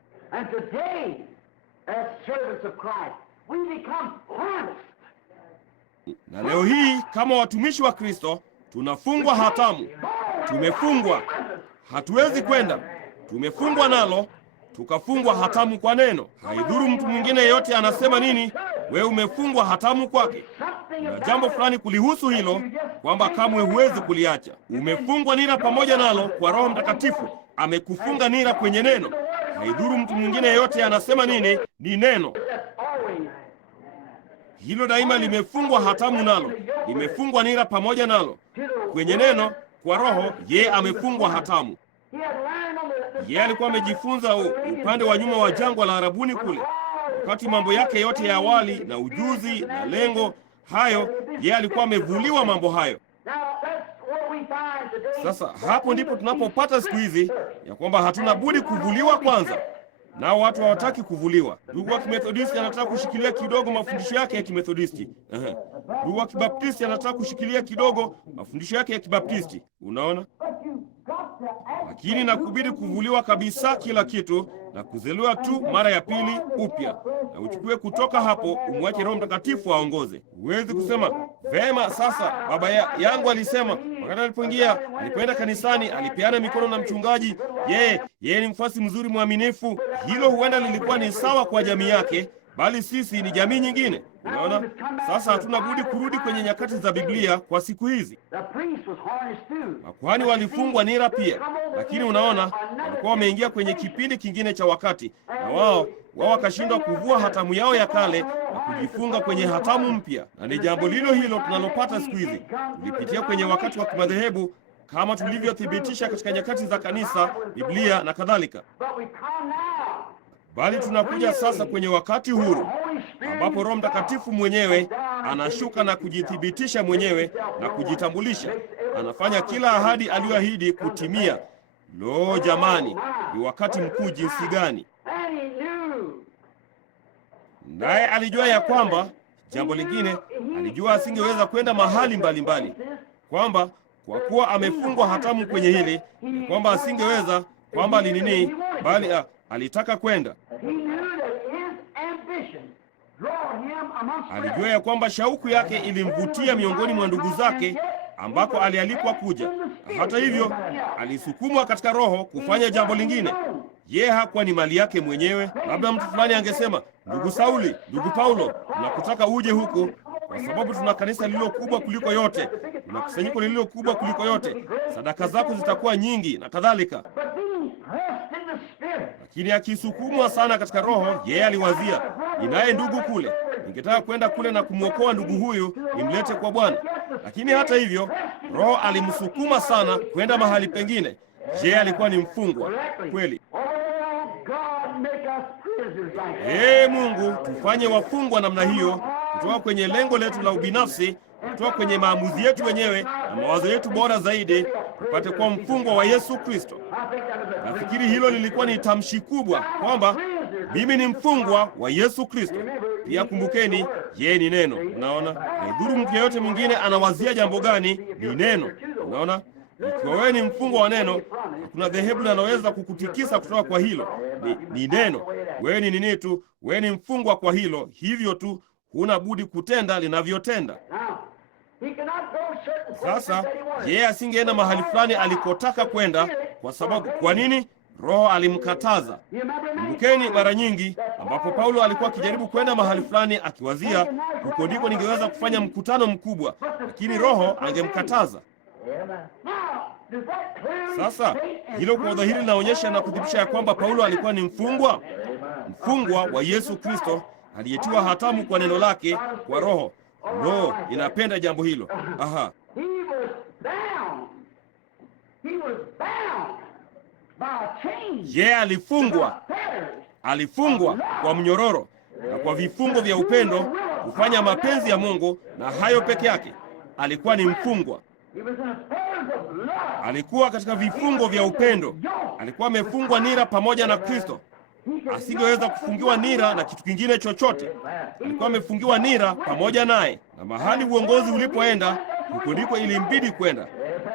Na leo hii kama watumishi wa Kristo tunafungwa hatamu. Tumefungwa, hatuwezi kwenda. Tumefungwa nalo, tukafungwa hatamu kwa neno. Haidhuru mtu mwingine yeyote anasema nini, wewe umefungwa hatamu kwake. Na jambo fulani kulihusu hilo, kwamba kamwe huwezi kuliacha. Umefungwa nira pamoja nalo kwa Roho Mtakatifu. Amekufunga nira kwenye neno. Haidhuru mtu mwingine yeyote anasema nini, ni neno. Hilo daima limefungwa hatamu nalo, limefungwa nira pamoja nalo kwenye neno. Kwa Roho yeye amefungwa hatamu. Yeye alikuwa amejifunza upande wa nyuma wa jangwa la Arabuni kule, wakati mambo yake yote ya awali na ujuzi na lengo hayo, yeye alikuwa amevuliwa mambo hayo. Sasa hapo ndipo tunapopata siku hizi ya kwamba hatuna budi kuvuliwa kwanza. Nao watu hawataki kuvuliwa. Ndugu wa Kimethodisti anataka kushikilia kidogo mafundisho yake ya Kimethodisti. Ndugu wa Kibaptisti anataka kushikilia kidogo mafundisho yake ya Kibaptisti. Unaona? Lakini nakubidi kuvuliwa kabisa kila kitu na kuzaliwa tu mara ya pili upya, na uchukue kutoka hapo, umwache Roho Mtakatifu aongoze. Huwezi kusema vema, sasa baba yangu alisema wakati alipoenda kanisani, alipeana mikono na mchungaji, yeye ni mfasi mzuri mwaminifu. Hilo huenda lilikuwa ni sawa kwa jamii yake, bali sisi ni jamii nyingine. Unaona, sasa hatuna budi kurudi kwenye nyakati za Biblia kwa siku hizi. Makuhani walifungwa nira pia, lakini unaona, walikuwa wameingia kwenye kipindi kingine cha wakati, na wao wakashindwa kuvua hatamu yao ya kale na kujifunga kwenye hatamu mpya. Na ni jambo lilo hilo tunalopata siku hizi. Tulipitia kwenye wakati wa kimadhehebu kama tulivyothibitisha katika nyakati za kanisa, Biblia na kadhalika, bali tunakuja sasa kwenye wakati huru ambapo Roho Mtakatifu mwenyewe anashuka na kujithibitisha mwenyewe na kujitambulisha. Anafanya kila ahadi aliyoahidi kutimia. Lo jamani, ni wakati mkuu jinsi gani! Naye alijua ya kwamba, jambo lingine, alijua asingeweza kwenda mahali mbalimbali, kwamba kwa kuwa amefungwa hatamu kwenye hili, kwamba asingeweza, kwamba alinini, bali alitaka kwenda. Alijua ya kwamba shauku yake ilimvutia miongoni mwa ndugu zake ambako alialikwa kuja. Hata hivyo, alisukumwa katika Roho kufanya jambo lingine. Yeye hakuwa ni mali yake mwenyewe. Labda mtu fulani angesema, ndugu Sauli, ndugu Paulo, tunakutaka uje huku kwa sababu tuna kanisa lililo kubwa kuliko yote, tuna kusanyiko lililo kubwa kuliko yote, sadaka zako zitakuwa nyingi na kadhalika. Lakini akisukumwa sana katika Roho, yeye aliwazia, ninaye ndugu kule, ningetaka kwenda kule na kumwokoa ndugu huyu, nimlete kwa Bwana. Lakini hata hivyo, Roho alimsukuma sana kwenda mahali pengine. Je, alikuwa ni mfungwa kweli? Mungu, tufanye wafungwa namna hiyo, kutoka kwenye lengo letu la ubinafsi, kutoka kwenye maamuzi yetu wenyewe na mawazo yetu bora zaidi, tupate kuwa mfungwa wa Yesu Kristo. Nafikiri hilo lilikuwa ni tamshi kubwa, kwamba mimi ni mfungwa wa Yesu Kristo. Pia kumbukeni, yeye ni neno. Unaona, haidhuru mtu yeyote mwingine anawazia jambo gani, ni neno. Unaona, ikiwa wewe ni mfungwa wa neno, hakuna dhehebu linaloweza kukutikisa kutoka kwa hilo. Ni neno. Wewe ni nini tu, wewe ni mfungwa kwa hilo, hivyo tu, huna budi kutenda linavyotenda. Sasa yeye asingeenda mahali fulani alikotaka kwenda, kwa sababu, kwa nini? Roho alimkataza. Kumbukeni mara nyingi ambapo Paulo alikuwa akijaribu kwenda mahali fulani akiwazia, huko ndiko ningeweza kufanya mkutano mkubwa, lakini Roho angemkataza. Sasa hilo kwa dhahiri linaonyesha na kuthibitisha ya kwamba Paulo alikuwa ni mfungwa wa Yesu Kristo, aliyetiwa hatamu kwa neno lake, kwa Roho. Ninapenda jambo hilo. Alifungwa kwa mnyororo na kwa vifungo vya upendo, kufanya mapenzi ya Mungu, na hayo peke yake. Alikuwa ni mfungwa. Alikuwa katika vifungo vya upendo. Alikuwa amefungwa nira pamoja na Kristo. Asingeweza kufungiwa nira na kitu kingine chochote. Alikuwa amefungiwa nira pamoja naye, na mahali uongozi ulipoenda, huko ndiko ilimbidi kwenda.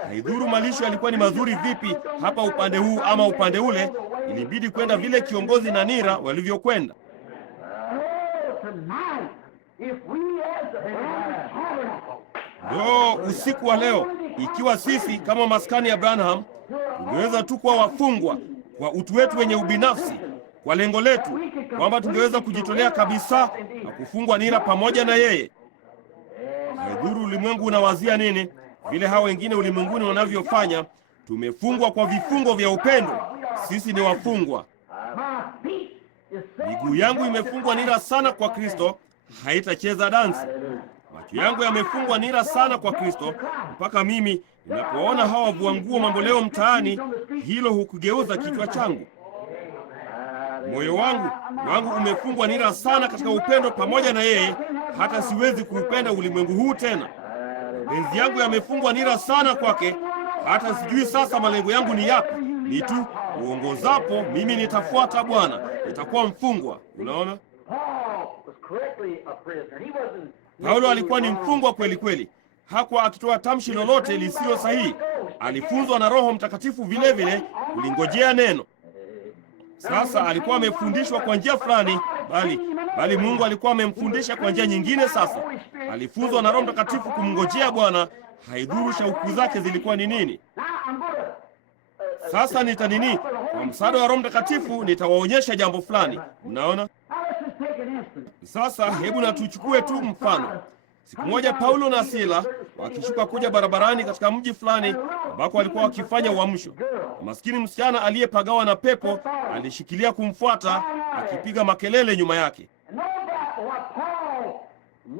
Haidhuru malisho yalikuwa ni mazuri vipi, hapa upande huu ama upande ule, ilimbidi kwenda vile kiongozi na nira walivyokwenda. Usiku wa leo, ikiwa sisi kama maskani ya Branham tungeweza tu kuwa wafungwa kwa utu wetu wenye ubinafsi, kwa lengo letu kwamba tungeweza kujitolea kabisa na kufungwa nira pamoja na yeye. Haidhuru ulimwengu unawazia nini, vile hao wengine ulimwenguni wanavyofanya, tumefungwa kwa vifungo vya upendo. Sisi ni wafungwa. Miguu yangu imefungwa nira sana kwa Kristo, haitacheza dansi. Macho yangu yamefungwa nira sana kwa Kristo, mpaka mimi ninapoona hawa wavua nguo mambo leo mtaani, hilo hukugeuza kichwa changu. Moyo wangu umefungwa nira sana katika upendo pamoja na yeye, hata siwezi kuupenda ulimwengu huu tena. Mapenzi yangu yamefungwa nira sana kwake, hata sijui sasa malengo yangu ni yapi. Ni tu uongozapo, mimi nitafuata Bwana, nitakuwa mfungwa. Unaona, Paulo alikuwa ni mfungwa kweli kweli. Hakuwa akitoa tamshi lolote lisilo sahihi. Alifunzwa na Roho Mtakatifu vile vile kulingojea neno. Sasa alikuwa amefundishwa kwa njia fulani, bali Mungu alikuwa amemfundisha kwa njia nyingine. Sasa alifunzwa na Roho Mtakatifu kumngojea Bwana, haidhuru shauku zake zilikuwa ni nini. Sasa kwa msaada wa Roho Mtakatifu nitawaonyesha jambo fulani. Mnaona? Sasa hebu na tuchukue tu mfano. Siku moja Paulo na Sila wakishuka kuja barabarani katika mji fulani ambako walikuwa wakifanya uamsho. Maskini msichana aliyepagawa na pepo alishikilia kumfuata akipiga makelele nyuma yake.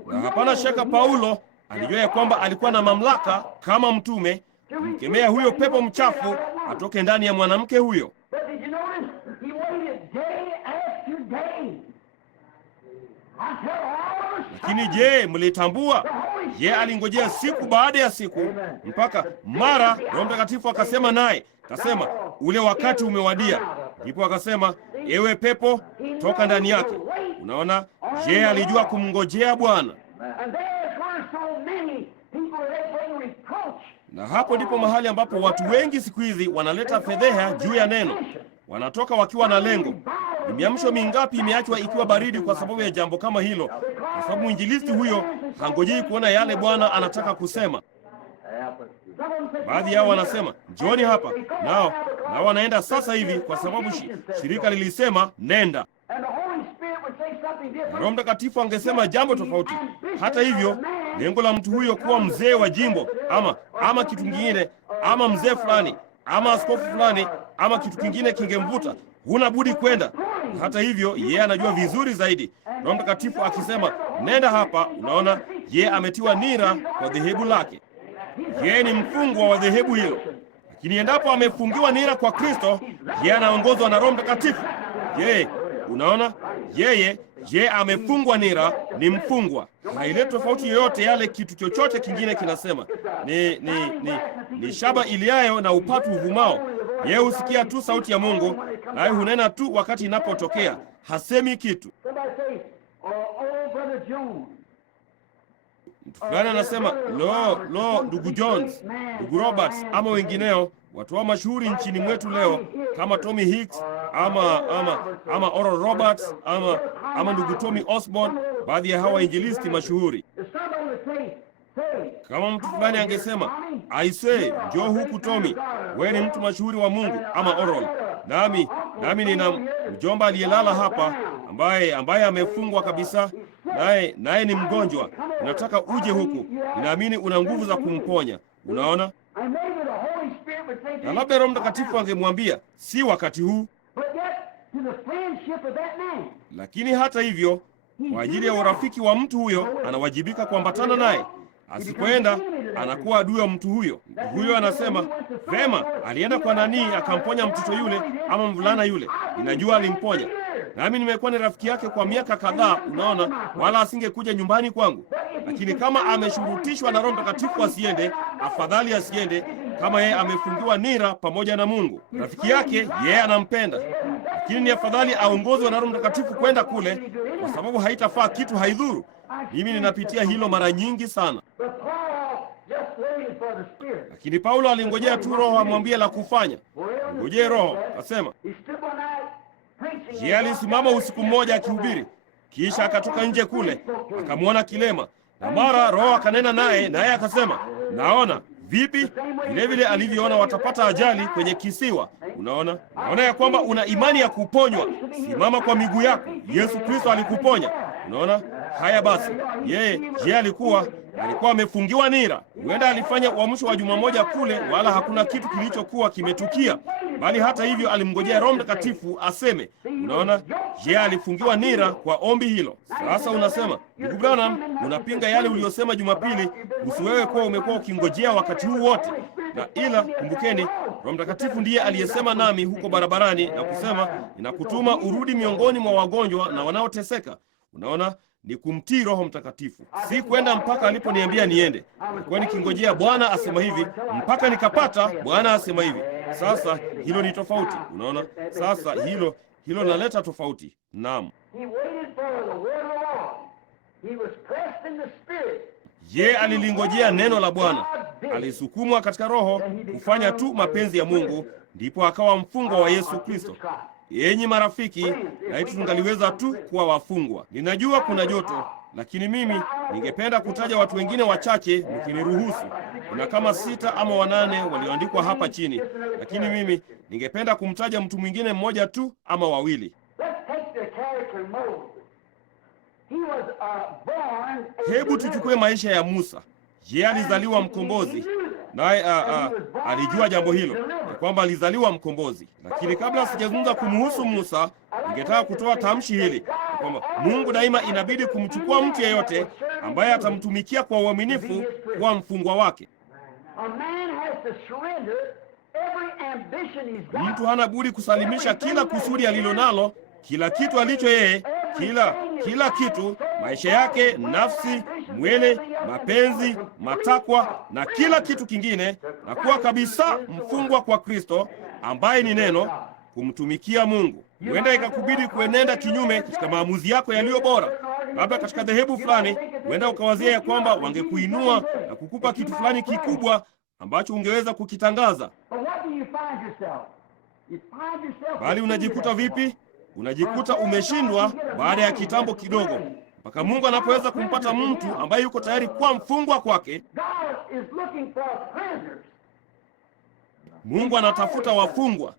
Na hapana shaka Paulo alijua ya kwamba alikuwa na mamlaka kama mtume kumkemea huyo pepo mchafu atoke ndani ya mwanamke huyo. Lakini je, mlitambua? Je, alingojea siku baada ya siku mpaka mara Roho Mtakatifu akasema naye, akasema ule wakati umewadia. Ndipo akasema, ewe pepo, toka ndani yake. Unaona, je, alijua kumngojea Bwana? Na hapo ndipo mahali ambapo watu wengi siku hizi wanaleta fedheha juu ya neno. Wanatoka wakiwa na lengo. Ni miamsho mingapi imeachwa ikiwa baridi kwa sababu ya jambo kama hilo, kwa sababu mwinjilisti huyo hangojei kuona yale Bwana anataka kusema. Baadhi yao wanasema njoni hapa, nao wanaenda sasa hivi kwa sababu shirika lilisema nenda. Roho Mtakatifu angesema jambo tofauti. Hata hivyo, lengo la mtu huyo kuwa mzee wa jimbo ama kitu kingine ama mzee fulani ama askofu fulani ama kitu kingine kingemvuta, huna budi kwenda. Hata hivyo, yeye anajua vizuri zaidi. Roho Mtakatifu akisema nenda hapa, unaona, yeye ametiwa nira kwa dhehebu lake. Yeye ni mfungwa wa dhehebu hilo. Lakini endapo amefungiwa nira kwa Kristo, yeye anaongozwa na Roho Mtakatifu. Yeye, unaona, yeye amefungwa nira, ni mfungwa. Haileti tofauti yoyote yale kitu chochote kingine kinasema. Ni shaba iliayo na upatu uvumao. Yeye husikia tu sauti ya Mungu, naye hunena tu wakati inapotokea. Hasemi kitu. Mtu fulani anasema, ndugu Jones, ndugu Roberts ama wengineo, watu wa mashuhuri nchini mwetu leo kama Tommy Hicks ama Oral Roberts ama ndugu Tommy Osborne, baadhi ya hawa injilisti mashuhuri. Kama mtu fulani angesema, aisee, njoo huku Tommy, wewe ni mtu mashuhuri wa Mungu, ama Oral, nami nina mjomba aliyelala hapa ambaye amefungwa kabisa, naye ni mgonjwa, nataka uje huku, ninaamini una nguvu za kumponya. Unaona? Na labda Roho Mtakatifu angemwambia si wakati huu. Lakini hata hivyo, kwa ajili ya urafiki wa mtu huyo, anawajibika kuambatana naye. Asipoenda, anakuwa adui wa mtu huyo. Mtu huyo anasema, vema, alienda kwa nani akamponya mtoto yule ama mvulana yule? Ninajua alimponya. Nami nimekuwa ni rafiki yake kwa miaka kadhaa, unaona, wala asingekuja nyumbani kwangu. Lakini kama ameshurutishwa na Roho Mtakatifu asiende, afadhali asiende, kama yeye amefungiwa nira pamoja na Mungu. Rafiki yake yeye anampenda. Lakini ni afadhali aongozwe na Roho Mtakatifu kwenda kule, kwa sababu haitafaa kitu, haidhuru. Mimi ninapitia hilo mara nyingi sana. Lakini Paulo alingojea tu Roho amwambie la kufanya. Ngojee Roho, asema. Yeye alisimama usiku mmoja akihubiri, kisha akatoka nje kule, akamwona kilema, na mara Roho akanena naye akasema, naona vipi? Vile alivyoona watapata ajali kwenye kisiwa. Unaona ya kwamba una imani ya kuponywa. Simama kwa miguu yako. Yesu Kristo alikuponya. Unaona? Haya basi, yeye alikuwa amefungiwa nira. Huenda alifanya uamsho wa juma moja kule, wala hakuna kitu kilichokuwa kimetukia, bali hata hivyo alimngojea Roho Mtakatifu aseme. Unaona, yeye alifungiwa nira kwa ombi hilo. Sasa unasema, ndugu Branham, unapinga yale uliyosema Jumapili kuhusu wewe kuwa umekuwa ukingojea wakati huu wote. Na ila kumbukeni, Roho Mtakatifu ndiye aliyesema nami huko barabarani na kusema, ninakutuma urudi miongoni mwa wagonjwa na wanaoteseka. Unaona, ni kumtii Roho Mtakatifu. Si kwenda mpaka aliponiambia niende. Nilikuwa nikingojea Bwana asema hivi mpaka nikapata Bwana asema hivi. Sasa hilo ni tofauti. Unaona? Sasa hilo linaleta tofauti. Naam. Ye alilingojea neno la Bwana. Alisukumwa katika Roho kufanya tu mapenzi ya Mungu, ndipo akawa mfungwa wa Yesu Kristo. Yenyi marafiki, laiti tungaliweza tu kuwa wafungwa. Ninajua kuna joto, lakini mimi ningependa kutaja watu wengine wachache mkiniruhusu. Kuna kama 6 ama 8 walioandikwa hapa chini, lakini mimi ningependa kumtaja mtu mwingine mmoja tu ama wawili. Hebu tuchukue maisha ya Musa. Yeye alizaliwa mkombozi, naye alijua jambo hilo, ya kwamba alizaliwa mkombozi. Lakini kabla sijazungumza kumhusu Musa, ningetaka kutoa tamshi hili ya kwamba Mungu daima inabidi kumchukua mtu yeyote ambaye atamtumikia kwa uaminifu kuwa mfungwa wake. Mtu hana budi kusalimisha kila kusudi alilonalo, kila kitu alicho yeye, kila kitu, maisha yake, nafsi, mwili, mapenzi, matakwa na kila kitu kingine, na kuwa kabisa mfungwa kwa Kristo ambaye ni neno, kumtumikia Mungu. Huenda ikakubidi kuenenda kinyume katika maamuzi yako yaliyo bora. Labda katika dhehebu fulani, huenda ukawazia ya kwamba wangekuinua na kukupa kitu fulani kikubwa ambacho ungeweza kukitangaza. Bali unajikuta vipi? Unajikuta umeshindwa baada ya kitambo kidogo, mpaka Mungu anapoweza kumpata mtu ambaye yuko tayari kuwa mfungwa kwake. Mungu anatafuta wafungwa,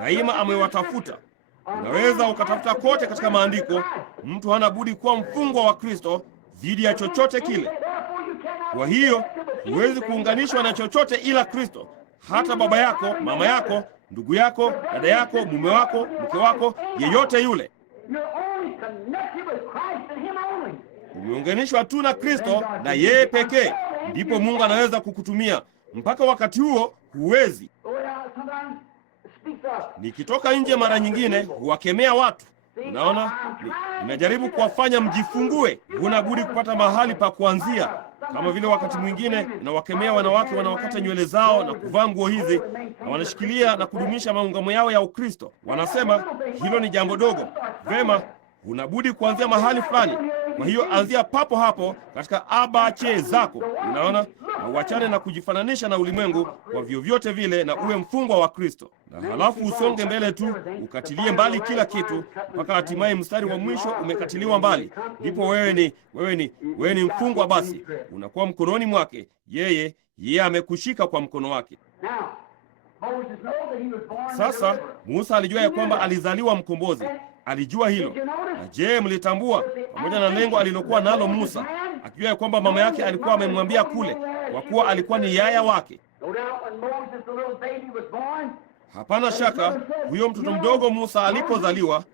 daima amewatafuta. Unaweza ukatafuta kote katika maandiko, mtu hana budi kuwa mfungwa wa Kristo dhidi ya chochote kile. Kwa hiyo huwezi kuunganishwa na chochote ila Kristo. Hata baba yako, mama yako, ndugu yako, dada yako, mume wako, mke wako, yeyote yule, umeunganishwa tu na Kristo na yeye pekee, ndipo Mungu anaweza kukutumia. Mpaka wakati huo huwezi. Nikitoka nje mara nyingine huwakemea watu. Unaona, ninajaribu kuwafanya mjifungue. Huna budi kupata mahali pa kuanzia. Kama vile wakati mwingine nawakemea wanawake wanaokata nywele zao na kuvaa nguo hizi na wanashikilia na kudumisha maungamo yao ya Ukristo. Wanasema hilo ni jambo dogo. Vema, huna budi kuanzia mahali fulani. Kwa hiyo anzia papo hapo katika abache zako. Unaona, na uachane na kujifananisha na ulimwengu kwa vyovyote vile, na uwe mfungwa wa Kristo, na halafu usonge mbele tu, ukatilie mbali kila kitu mpaka hatimaye mstari wa mwisho umekatiliwa mbali. Ndipo wewe ni mfungwa. Basi unakuwa mkononi mwake yeye amekushika kwa mkono wake. Sasa Musa alijua ya kwamba alizaliwa mkombozi. Alijua hilo. Na je, mlitambua pamoja na lengo alilokuwa nalo Musa, akijua ya kwamba mama yake alikuwa amemwambia kule, kwa kuwa alikuwa ni yaya wake. Hapana shaka huyo mtoto mdogo Musa alipozaliwa,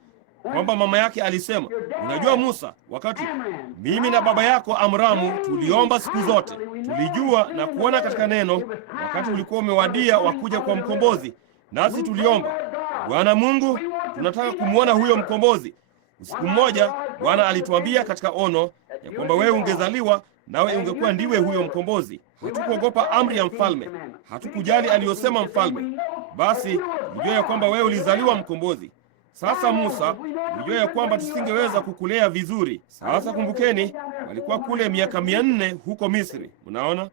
kwamba mama yake alisema, unajua Musa, wakati mimi na baba yako Amramu tuliomba siku zote, tulijua na kuona katika neno, wakati ulikuwa umewadia wa kuja kwa mkombozi, nasi tuliomba, Bwana Mungu, tunataka kumwona huyo mkombozi. Usiku mmoja Bwana alituambia katika ono ya kwamba wewe ungezaliwa, nawe ungekuwa ndiwe huyo mkombozi. Hatukuogopa amri ya mfalme, hatukujali aliyosema mfalme. Basi tulijua ya kwamba wewe ulizaliwa mkombozi. Sasa Musa, tulijua ya kwamba tusingeweza kukulea vizuri. Sasa kumbukeni, walikuwa kule miaka 400 huko Misri. Mnaona?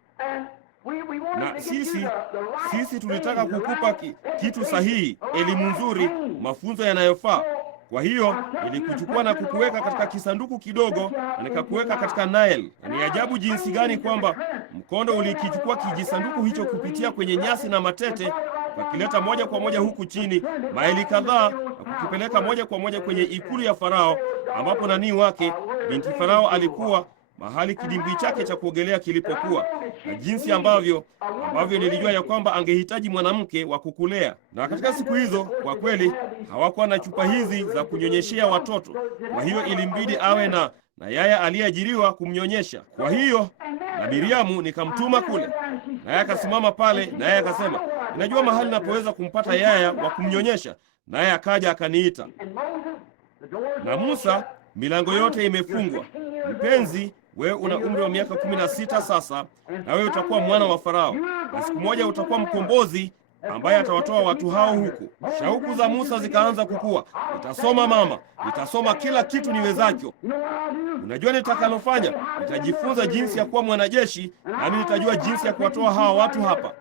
Na sisi tulitaka kukupa kitu sahihi, elimu nzuri, mafunzo yanayofaa. Kwa hiyo nilikuchukua na kukuweka katika kisanduku kidogo na nikakuweka katika Nile. Na ni ajabu jinsi gani kwamba mkondo ulikichukua kijisanduku hicho kupitia kwenye nyasi na matete, ukakileta moja kwa moja huku chini maili kadhaa na kukipeleka moja kwa moja kwenye ikulu ya Farao, ambapo nani wake binti Farao alikuwa, mahali kidimbwi chake cha kuogelea kilipokuwa, na jinsi ambavyo nilijua ya kwamba angehitaji mwanamke wa kukulea. Na katika siku hizo kwa kweli hawakuwa na chupa hizi za kunyonyeshea watoto, kwa hiyo ilimbidi awe na yaya aliyeajiriwa kumnyonyesha. Kwa hiyo na Miriamu nikamtuma kule, naye akasimama pale, naye akasema, ninajua mahali napoweza kumpata yaya wa kumnyonyesha. Naye akaja akaniita. Na Musa, milango yote imefungwa. Mpenzi, wewe una umri wa miaka 16 sasa, na wewe utakuwa mwana wa Farao, na siku moja utakuwa mkombozi ambaye atawatoa watu hao huku. Shauku za Musa zikaanza kukua. Nitasoma mama, nitasoma kila kitu niwezacho. Unajua nitakalofanya? Nitajifunza jinsi ya kuwa mwanajeshi, nami nitajua jinsi ya kuwatoa hawa watu hapa.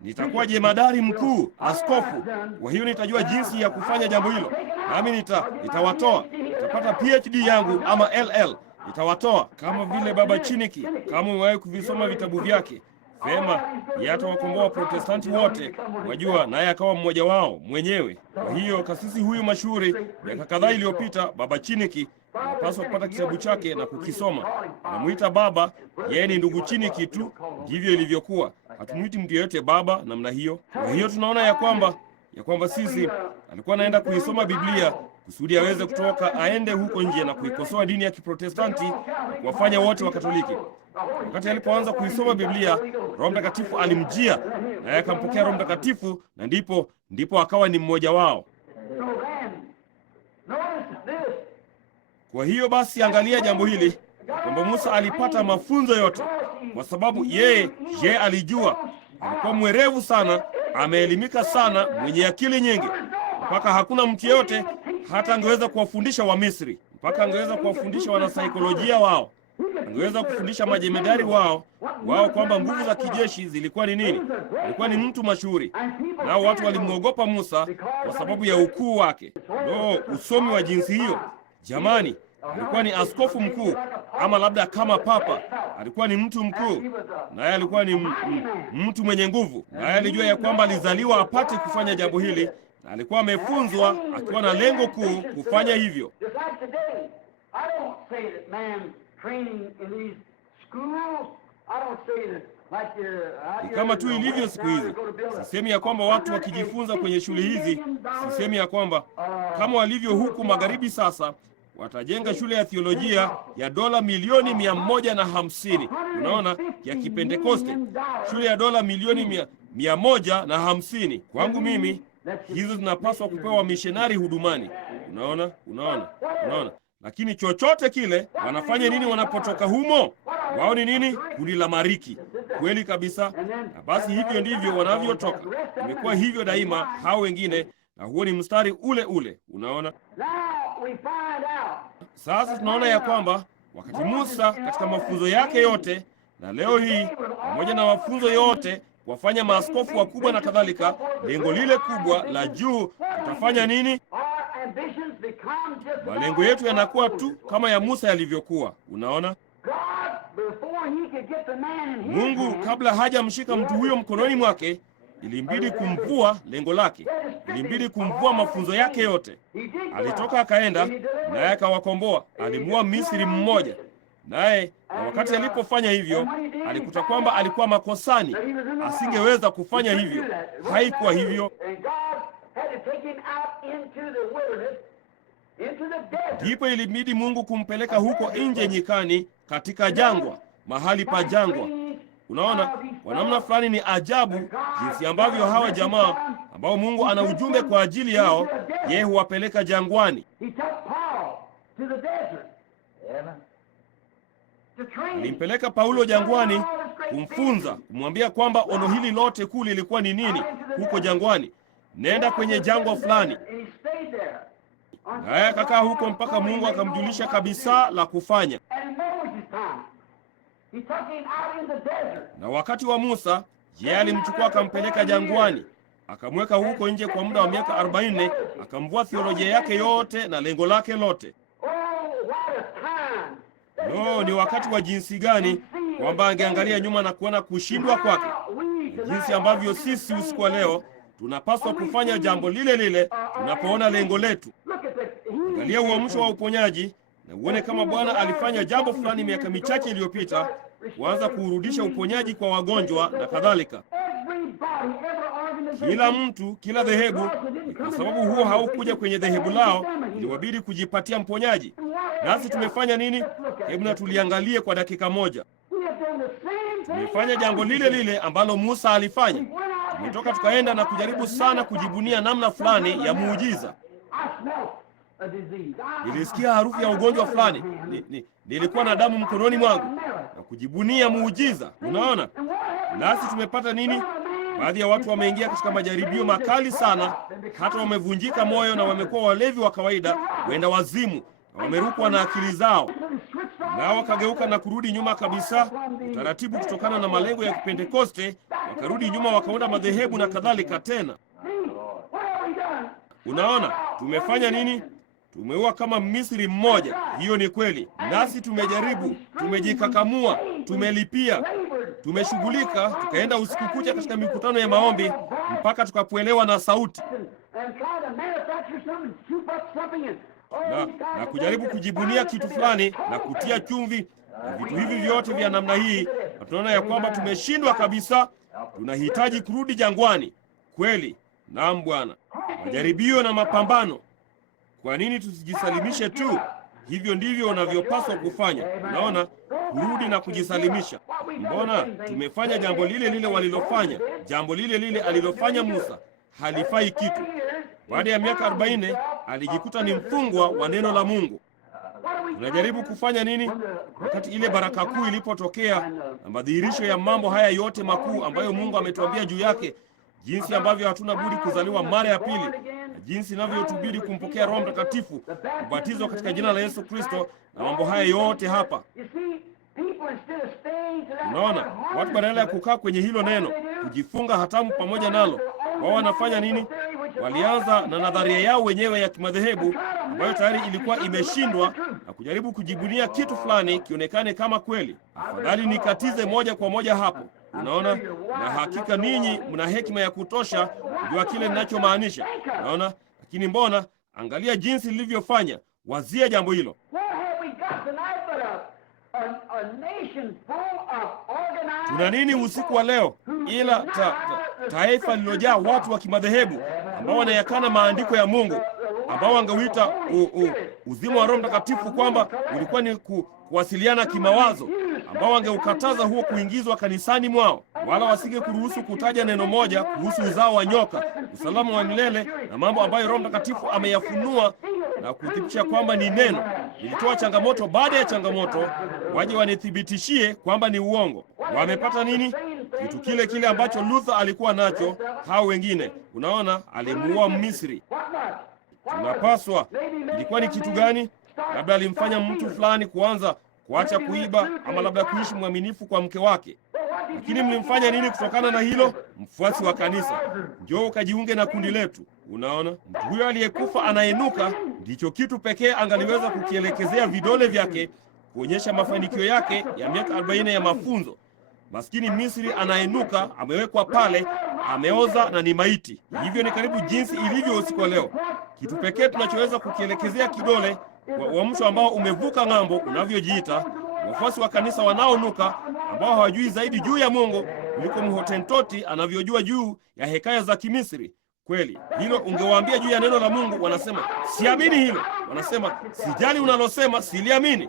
Nitakuwa jemadari mkuu, askofu. Kwa hiyo nitajua jinsi ya kufanya jambo hilo, nami nitawatoa. Nitapata PhD yangu ama LL. Nitawatoa kama vile Baba Chiniki, kama umewahi kuvisoma vitabu vyake. Vema, yeye atawakomboa Waprotestanti wote, wajua, naye akawa mmoja wao mwenyewe. Kwa hiyo kasisi huyu mashuhuri miaka kadhaa iliyopita, Baba Chiniki, anapaswa kupata kitabu chake na kukisoma. Anamuita baba, yeye ni ndugu Chiniki tu. Ndivyo ilivyokuwa, hatumuiti mtu yeyote baba namna hiyo. Kwa hiyo tunaona ya kwamba sisi alikuwa anaenda kuisoma Biblia kusudi aweze kutoka aende huko nje na kuikosoa dini ya Kiprotestanti na kuwafanya wote wa Katoliki. Wakati alipoanza kuisoma Biblia, Roho Mtakatifu alimjia naye akampokea Roho Mtakatifu, na ndipo akawa ni mmoja wao. Kwa hiyo basi, angalia jambo hili kwamba Musa alipata mafunzo yote, kwa sababu yeye alijua, alikuwa mwerevu sana, ameelimika sana, mwenye akili nyingi, mpaka hakuna mtu yeyote hata angeweza kuwafundisha Wamisri, mpaka angeweza kuwafundisha wanasaikolojia wao, angeweza kufundisha majemedari wao kwamba nguvu za kijeshi zilikuwa ni nini. Alikuwa ni mtu mashuhuri, nao watu walimwogopa Musa kwa sababu ya ukuu wake. Usomi wa jinsi hiyo! Jamani, alikuwa ni askofu mkuu, ama labda kama papa. Alikuwa ni mtu mkuu, naye alikuwa ni mtu mwenye nguvu, naye alijua ya kwamba alizaliwa apate kufanya jambo hili, na alikuwa amefunzwa akiwa na lengo kuu kufanya hivyo. Ni kama tu ilivyo siku hizi. Sisemi ya kwamba watu wakijifunza kwenye shule hizi, sisemi ya kwamba kama walivyo huku magharibi sasa watajenga shule ya theolojia ya dola milioni 150, unaona, ya Kipentekoste, shule ya dola milioni 150. Kwangu mimi hizo zinapaswa kupewa wamishonari hudumani. Unaona. Lakini chochote kile, wanafanya nini wanapotoka humo? Wao ni nini? Kundi la mariki. Kweli kabisa. Na basi hivyo ndivyo wanavyotoka. Imekuwa hivyo daima hao wengine, na huo ni mstari ule ule. Unaona? Sasa tunaona ya kwamba wakati Musa katika mafunzo yake yote, na leo hii pamoja na mafunzo yote, wafanya maaskofu wakubwa na kadhalika, lengo lile kubwa la juu, tutafanya nini? Malengo yetu yanakuwa tu kama ya Musa yalivyokuwa. Unaona? Mungu kabla hajamshika mtu huyo mkononi mwake, ilimbidi kumvua lengo lake, ilimbidi kumvua mafunzo yake yote. Alitoka akaenda, naye akawakomboa. Alimuua Misri mmoja, naye na wakati alipofanya hivyo alikuta kwamba alikuwa makosani, asingeweza kufanya hivyo. Haikuwa hivyo. Ndipo ilibidi Mungu kumpeleka huko nje nyikani, katika jangwa, mahali pa jangwa. Unaona, kwa namna fulani ni ajabu jinsi ambavyo hawa jamaa ambao Mungu ana ujumbe kwa ajili yao, yeye huwapeleka jangwani. Alimpeleka Paulo jangwani kumfunza, kumwambia kwamba ono hili lote kuu lilikuwa ni nini huko jangwani. Nenda kwenye jangwa fulani, naye akakaa huko mpaka Mungu akamjulisha kabisa la kufanya. Na wakati wa Musa, yeye alimchukua akampeleka jangwani, akamweka huko nje kwa muda wa miaka 40, akamvua theolojia yake yote na lengo lake lote. Ni wakati wa jinsi gani kwamba angeangalia nyuma na kuona kushindwa kwake. Jinsi ambavyo sisi usiku wa leo tunapaswa kufanya jambo lile lile tunapoona lengo letu. Angalia uamsho wa uponyaji na uone kama Bwana alifanya jambo fulani miaka michache iliyopita, kuanza kuurudisha uponyaji kwa wagonjwa na kadhalika. Kila mtu, kila dhehebu, kwa sababu huo haukuja kwenye dhehebu lao, iliwabidi kujipatia mponyaji. Nasi tumefanya nini? Hebu na tuliangalie kwa dakika moja. Tumefanya jambo lile lile ambalo Musa alifanya. Tumetoka tukaenda na kujaribu sana kujibunia namna fulani ya muujiza. Nilisikia harufu ya ugonjwa fulani, nilikuwa na damu mkononi mwangu, na kujibunia muujiza. Unaona? Nasi tumepata nini? Baadhi ya watu wameingia katika majaribio makali sana, hata wamevunjika moyo na wamekuwa walevi wa kawaida, wenda wazimu, na wamerukwa na akili zao, nao wakageuka na kurudi nyuma kabisa utaratibu, kutokana na malengo ya Kipentekoste, wakarudi nyuma wakaunda madhehebu na kadhalika tena. Unaona, tumefanya nini? Tumeua kama Misri mmoja. Hiyo ni kweli. Nasi tumejaribu, tumejikakamua, tumelipia, tumeshughulika, tukaenda usiku kucha katika mikutano ya maombi mpaka tukapoelewa na sauti na kujaribu kujibunia kitu fulani na kutia chumvi na vitu hivi vyote vya namna hii, na tunaona ya kwamba tumeshindwa kabisa. Tunahitaji kurudi jangwani. Kweli, naam Bwana. Majaribio na mapambano. Kwa nini tusijisalimishe tu? Hivyo ndivyo unavyopaswa kufanya. Unaona, kurudi na kujisalimisha. Mbona tumefanya jambo lile lile walilofanya, jambo lile lile alilofanya Musa? Halifai kitu. Baada ya miaka 40 alijikuta ni mfungwa wa neno la Mungu. Tunajaribu kufanya nini wakati ile baraka kuu ilipotokea na madhihirisho ya mambo haya yote makuu ambayo Mungu ametuambia juu yake, jinsi ambavyo hatuna budi kuzaliwa mara ya pili, na jinsi inavyotubidi kumpokea Roho Mtakatifu, ubatizo katika jina la Yesu Kristo, na mambo haya yote hapa. Unaona, watu badala ya kukaa kwenye hilo neno, kujifunga hatamu pamoja nalo, wao wanafanya nini? Walianza na nadharia yao wenyewe ya kimadhehebu ambayo tayari ilikuwa imeshindwa, na kujaribu kujibunia kitu fulani kionekane kama kweli. Afadhali nikatize moja kwa moja hapo. Unaona, na hakika ninyi mna hekima ya kutosha kujua kile ninachomaanisha. Unaona, lakini mbona, angalia jinsi lilivyofanya. Wazia jambo hilo. Tuna nini usiku wa leo ila taifa lililojaa watu wa kimadhehebu ambao wanayakana maandiko ya Mungu, ambao wangeuita uzima wa Roho Mtakatifu kwamba ulikuwa ni kuwasiliana kimawazo, ambao wangeukataza huo kuingizwa kanisani mwao, wala wasinge kuruhusu kutaja neno moja kuhusu uzao wa nyoka, usalama wa milele na mambo ambayo Roho Mtakatifu ameyafunua na kuthibitisha kwamba ni neno. Nilitoa changamoto baada ya changamoto, waje wanithibitishie kwamba ni uongo. Wamepata nini? Kitu kile kile ambacho Luther alikuwa nacho, hao wengine. Unaona, alimuua Misri. Tunapaswa, ilikuwa ni kitu gani? Labda alimfanya mtu fulani kuacha kuiba, ama labda kuishi mwaminifu kwa mke wake. Lakini mlimfanya nini kutokana na hilo? Mfuasi wa kanisa, njoo ukajiunge na kundi letu. Unaona, mtu huyo aliyekufa anainuka, ndicho kitu pekee angaliweza kukielekezea vidole vyake kuonyesha mafanikio yake ya miaka 40 ya mafunzo. Maskini Misri anainuka, amewekwa pale, ameoza na ni maiti. Hivyo ni karibu jinsi ilivyo usiku wa leo. Kitu pekee tunachoweza kukielekezea kidole kwa uamsho ambao umevuka ng'ambo unavyojiita, wafuasi wa kanisa wanaonuka, ambao hawajui zaidi juu ya Mungu kuliko Mhotentoti anavyojua juu ya hekaya za Kimisri. Kweli, hilo ungewaambia juu ya neno la Mungu, wanasema siamini hilo. Wanasema sijali unalosema, siliamini.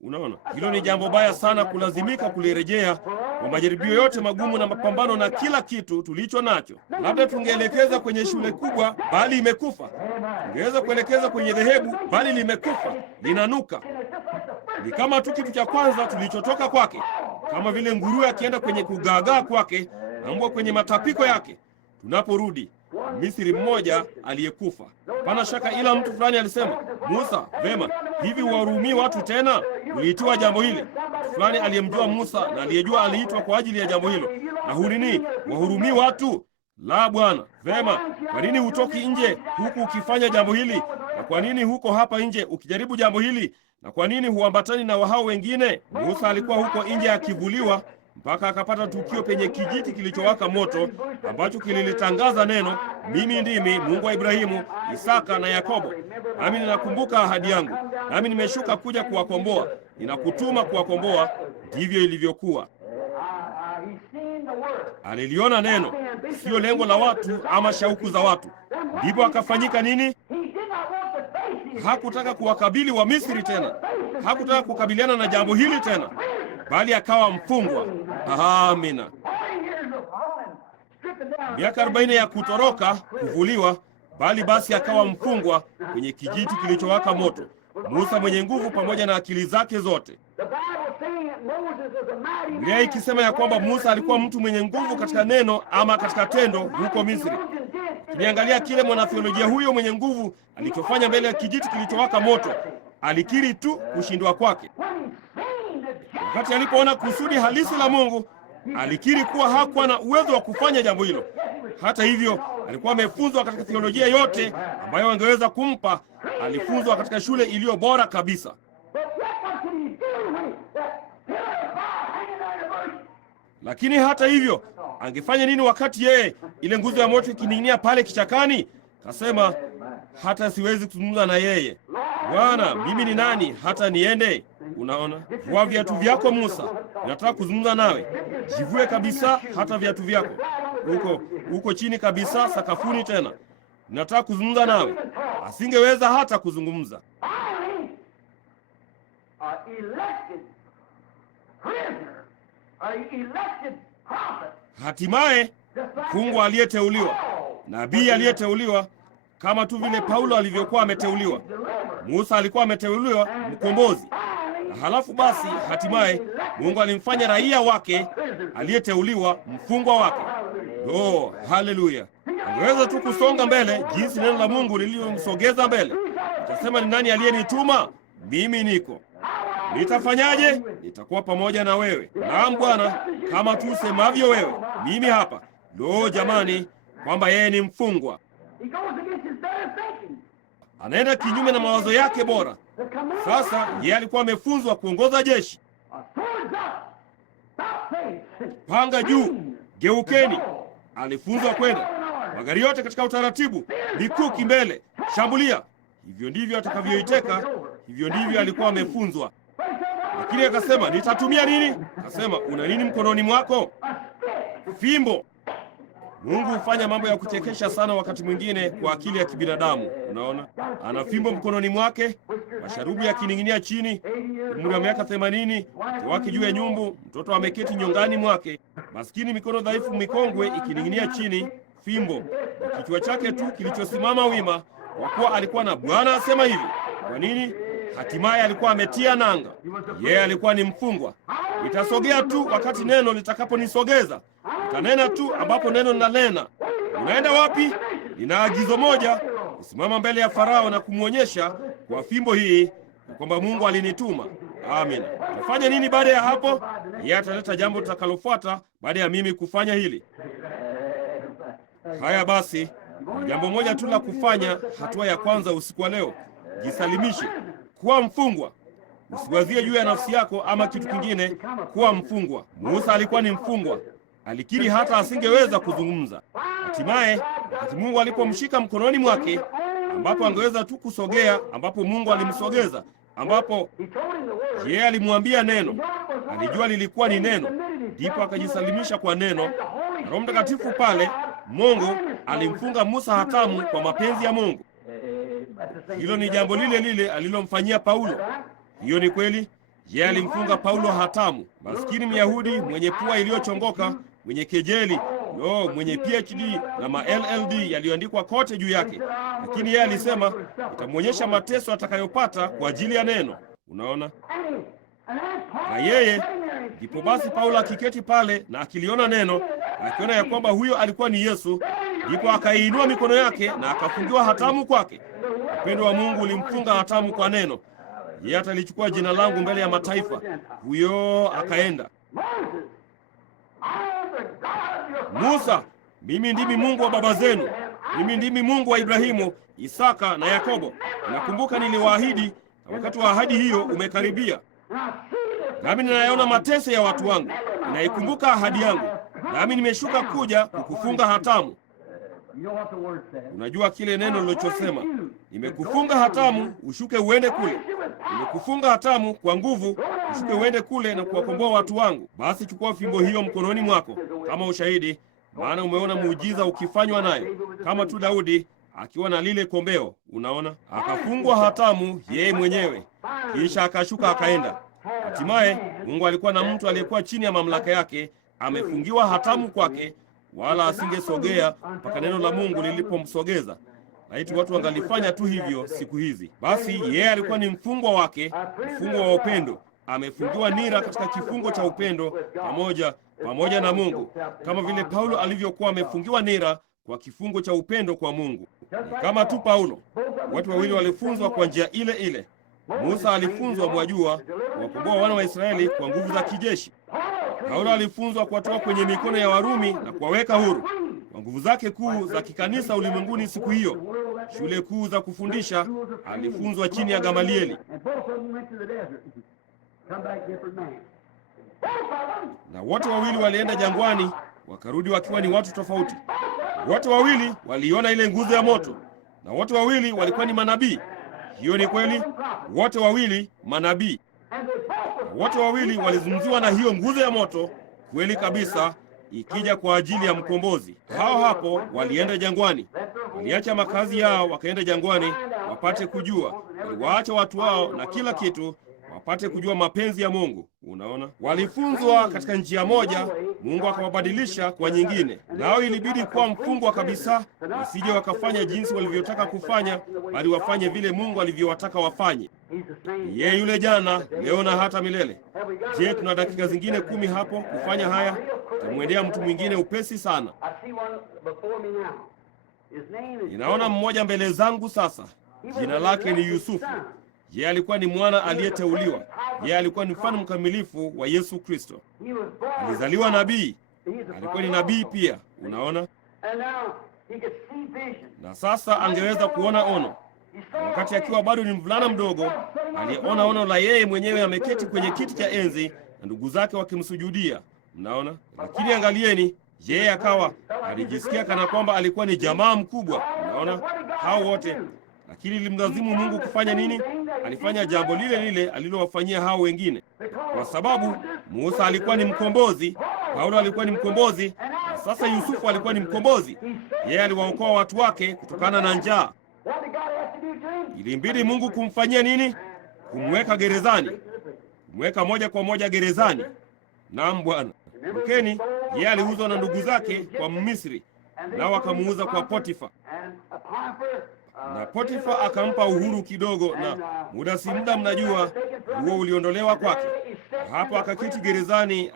Unaona, hilo ni jambo baya sana kulazimika kulirejea kwa majaribio yote magumu na mapambano na kila kitu tulicho nacho. Labda tungeelekeza kwenye shule kubwa, bali imekufa. Tungeweza kuelekeza kwenye dhehebu, bali limekufa, linanuka. Ni kama tu kitu cha kwanza tulichotoka kwake, kama vile nguruwe akienda kwenye kugaagaa kwake na mbwa kwenye matapiko yake. Tunaporudi, Misri mmoja aliyekufa. Hapana shaka, ila mtu fulani alisema, Musa, vema, hivi huwahurumii watu tena? Uliitiwa jambo hili. Mtu fulani aliyemjua Musa na aliyejua aliitwa kwa ajili ya jambo hilo. Na hunini, wahurumii watu? La, Bwana. Vema, kwa nini hutoki nje huku ukifanya jambo hili? Na kwa nini huko hapa nje ukijaribu jambo hili? Na kwa nini huambatani na wahao wengine? Musa alikuwa huko nje akivuliwa mpaka akapata tukio penye kijiti kilichowaka moto ambacho kililitangaza neno, mimi ndimi Mungu wa Ibrahimu, Isaka na Yakobo. Nami ninakumbuka ahadi yangu, nami nimeshuka kuja kuwakomboa, ninakutuma kuwakomboa. Ndivyo ilivyokuwa. Aliliona neno, sio lengo la watu ama shauku za watu. Ndipo akafanyika nini? Hakutaka kuwakabili wa Misri tena. Hakutaka kukabiliana na jambo hili tena, bali akawa mfungwa. Amina. Miaka 40 ya kutoroka, kuvuliwa, bali basi akawa mfungwa kwenye kijiti kilichowaka moto. Musa mwenye nguvu pamoja na akili zake zote. Biblia ikisema ya kwamba Musa alikuwa mtu mwenye nguvu katika neno ama katika tendo huko Misri. Kiniangalia kile mwanatheolojia huyo mwenye nguvu alichofanya mbele ya kijiti kilichowaka moto. Alikiri tu kushindwa kwake. Wakati alipoona kusudi halisi la Mungu, alikiri kuwa hakuwa na uwezo wa kufanya jambo hilo. Hata hivyo, alikuwa amefunzwa katika theolojia yote ambayo angeweza kumpa. Alifunzwa katika shule iliyo bora kabisa. Lakini hata hivyo, angefanya nini wakati yeye ile nguzo ya moto ikining'inia pale kichakani? Kasema, hata siwezi kuzungumza na yeye. Bwana, mimi ni nani hata niende? Unaona, vua viatu vyako Musa, ninataka kuzungumza nawe. Jivue kabisa hata viatu vyako, uko chini kabisa sakafuni, tena ninataka kuzungumza nawe. Asingeweza hata kuzungumza. Hatimaye mfungwa aliyeteuliwa, nabii aliyeteuliwa, kama tu vile Paulo alivyokuwa ameteuliwa. Musa alikuwa ameteuliwa mkombozi, na halafu basi hatimaye Mungu alimfanya raia wake aliyeteuliwa, mfungwa wake. Oh, haleluya! Angeweza tu kusonga mbele jinsi neno la Mungu lilivyomsogeza mbele. Atasema, ni nani aliyenituma? Mimi niko. Nitafanyaje? Nitakuwa pamoja na wewe. Naam Bwana, kama tu semavyo wewe, mimi hapa. Lo jamani, kwamba yeye ni mfungwa. Anaenda kinyume na mawazo yake bora. Sasa yeye alikuwa amefunzwa kuongoza jeshi. Panga juu, geukeni. Alifunzwa kwenda magari yote katika utaratibu, mikuki mbele, shambulia. Hivyo ndivyo atakavyoiteka. Hivyo ndivyo alikuwa amefunzwa. Lakini akasema, nitatumia nini? Akasema, una nini mkononi mwako? Fimbo. Mungu hufanya mambo ya kuchekesha sana wakati mwingine kwa akili ya kibinadamu. Unaona, ana fimbo mkononi mwake, masharubu yakining'inia chini, umri wa miaka 80, mke wake juu ya nyumbu, mtoto ameketi nyongani mwake, maskini, mikono dhaifu mikongwe ikining'inia chini, fimbo na kichwa chake tu kilichosimama wima, kwa kuwa alikuwa na Bwana asema hivi. Kwa nini? Hatimaye alikuwa ametia nanga. Yeye alikuwa ni mfungwa. Nitasogea tu wakati neno litakaponisogeza. Nitanena tu ambapo neno linanena. Unaenda wapi? Nina agizo moja, kusimama mbele ya Farao na kumwonyesha kwa fimbo hii kwamba Mungu alinituma. Amina. Tufanye nini baada ya hapo? Yeye ataleta jambo litakalofuata baada ya mimi kufanya hili. Haya basi, jambo moja tu la kufanya, hatua ya kwanza usiku wa leo. Jisalimishe. Kuwa mfungwa. Usiwazie juu ya nafsi yako ama kitu kingine. Kuwa mfungwa. Musa alikuwa ni mfungwa. Alikiri hata asingeweza kuzungumza. Hatimaye wakati Mungu alipomshika mkononi mwake, ambapo angeweza tu kusogea, ambapo Mungu alimsogeza, ambapo yeye alimwambia neno, alijua lilikuwa ni neno, ndipo akajisalimisha kwa neno. Roho Mtakatifu pale, Mungu alimfunga Musa hatamu kwa mapenzi ya Mungu. Hilo ni jambo lile lile alilomfanyia Paulo. Hiyo ni kweli. Yeye alimfunga Paulo hatamu. Maskini Myahudi mwenye pua iliyochongoka, mwenye kejeli, mwenye PhD na ma LLD yaliyoandikwa kote juu yake. Lakini yeye alisema, itamwonyesha mateso atakayopata kwa ajili ya neno. Unaona? Na yeye, ndipo basi Paulo akiketi pale na akiliona neno, akiona ya kwamba huyo alikuwa ni Yesu, ndipo akaiinua mikono yake na akafungiwa hatamu kwake. Upendo wa Mungu ulimfunga hatamu kwa neno. Yeye atalichukua jina langu mbele ya mataifa. Huyo akaenda. Musa, mimi ndimi Mungu wa baba zenu. Mimi ndimi Mungu wa Ibrahimu, Isaka na Yakobo. Nakumbuka niliwaahidi, na wakati wa ahadi hiyo umekaribia. Nami ninayaona mateso ya watu wangu. Ninaikumbuka ahadi yangu. Nami nimeshuka kuja kukufunga hatamu. Unajua kile neno lilochosema, nimekufunga hatamu ushuke uende kule. Nimekufunga hatamu kwa nguvu ushuke uende kule na kuwakomboa watu wangu. Basi chukua fimbo hiyo mkononi mwako kama ushahidi, maana umeona muujiza ukifanywa nayo, kama tu Daudi akiwa na lile kombeo. Unaona, akafungwa hatamu yeye mwenyewe, kisha akashuka akaenda. Hatimaye Mungu alikuwa na mtu aliyekuwa chini ya mamlaka yake, amefungiwa hatamu kwake, wala asingesogea mpaka neno la Mungu lilipomsogeza. Laiti watu wangalifanya tu hivyo siku hizi. Basi yeye alikuwa ni mfungwa wake, mfungwa wa upendo. Amefungiwa nira katika kifungo cha upendo pamoja na Mungu, kama vile Paulo alivyokuwa amefungiwa nira kwa kifungo cha upendo kwa Mungu. Kama tu Paulo, watu wawili walifunzwa kwa njia ile ile. Musa alifunzwa, mwajua, kuwakomboa wana wa Israeli kwa nguvu za kijeshi. Paulo alifunzwa kuwatoa kwenye mikono ya Warumi na kuwaweka huru kwa nguvu zake kuu za kikanisa ulimwenguni siku hiyo. Shule kuu za kufundisha alifunzwa chini ya Gamalieli. Na wote wawili walienda jangwani, wakarudi wakiwa ni watu tofauti. Wote wawili waliona ile nguzo ya moto, na wote wawili walikuwa ni manabii. Hiyo ni kweli, wote wawili manabii. Wote wawili walizungumziwa na hiyo nguzo ya moto, kweli kabisa, ikija kwa ajili ya mkombozi. Hao hapo walienda jangwani, waliacha makazi yao wakaenda jangwani wapate kujua. Waliwaacha watu wao na kila kitu wapate kujua mapenzi ya Mungu. Unaona, walifunzwa katika njia moja, Mungu akawabadilisha kwa nyingine, nao ilibidi kuwa mfungwa kabisa, wasije wakafanya jinsi walivyotaka kufanya, bali wafanye vile Mungu alivyowataka wafanye. Yeye yule jana, leo na hata milele. Je, tuna dakika zingine 10 hapo kufanya haya? Tamwendea mtu mwingine upesi sana. Ninaona mmoja mbele zangu sasa. Jina lake ni Yusufu. Yeye alikuwa ni mwana aliyeteuliwa. Yeye alikuwa ni mfano mkamilifu wa Yesu Kristo. Alizaliwa nabii. Alikuwa ni nabii pia, unaona? Na sasa angeweza kuona ono. Wakati akiwa bado ni mvulana mdogo, aliona ono la yeye mwenyewe ameketi kwenye kiti cha enzi na ndugu zake wakimsujudia. Mnaona? Lakini angalieni, yeye akawa alijisikia kana kwamba alikuwa ni jamaa mkubwa. Unaona? Hao wote. Lakini ilimlazimu Mungu kufanya nini? Alifanya jambo lile lile alilowafanyia hao wengine. Kwa sababu Musa alikuwa ni mkombozi, Paulo alikuwa ni mkombozi, na sasa Yusufu alikuwa ni mkombozi. Yeye aliwaokoa watu wake kutokana na njaa. Ilimbidi Mungu kumfanyia nini? Kumweka gerezani. Kumweka moja kwa moja gerezani. Naam Bwana. Mkeni, yeye aliuzwa na ndugu zake kwa Misri, nao akamuuza kwa Potifa. Na Potifa akampa uhuru kidogo, na muda si muda, mnajua, huo uliondolewa kwake. Hapo akaketi gerezani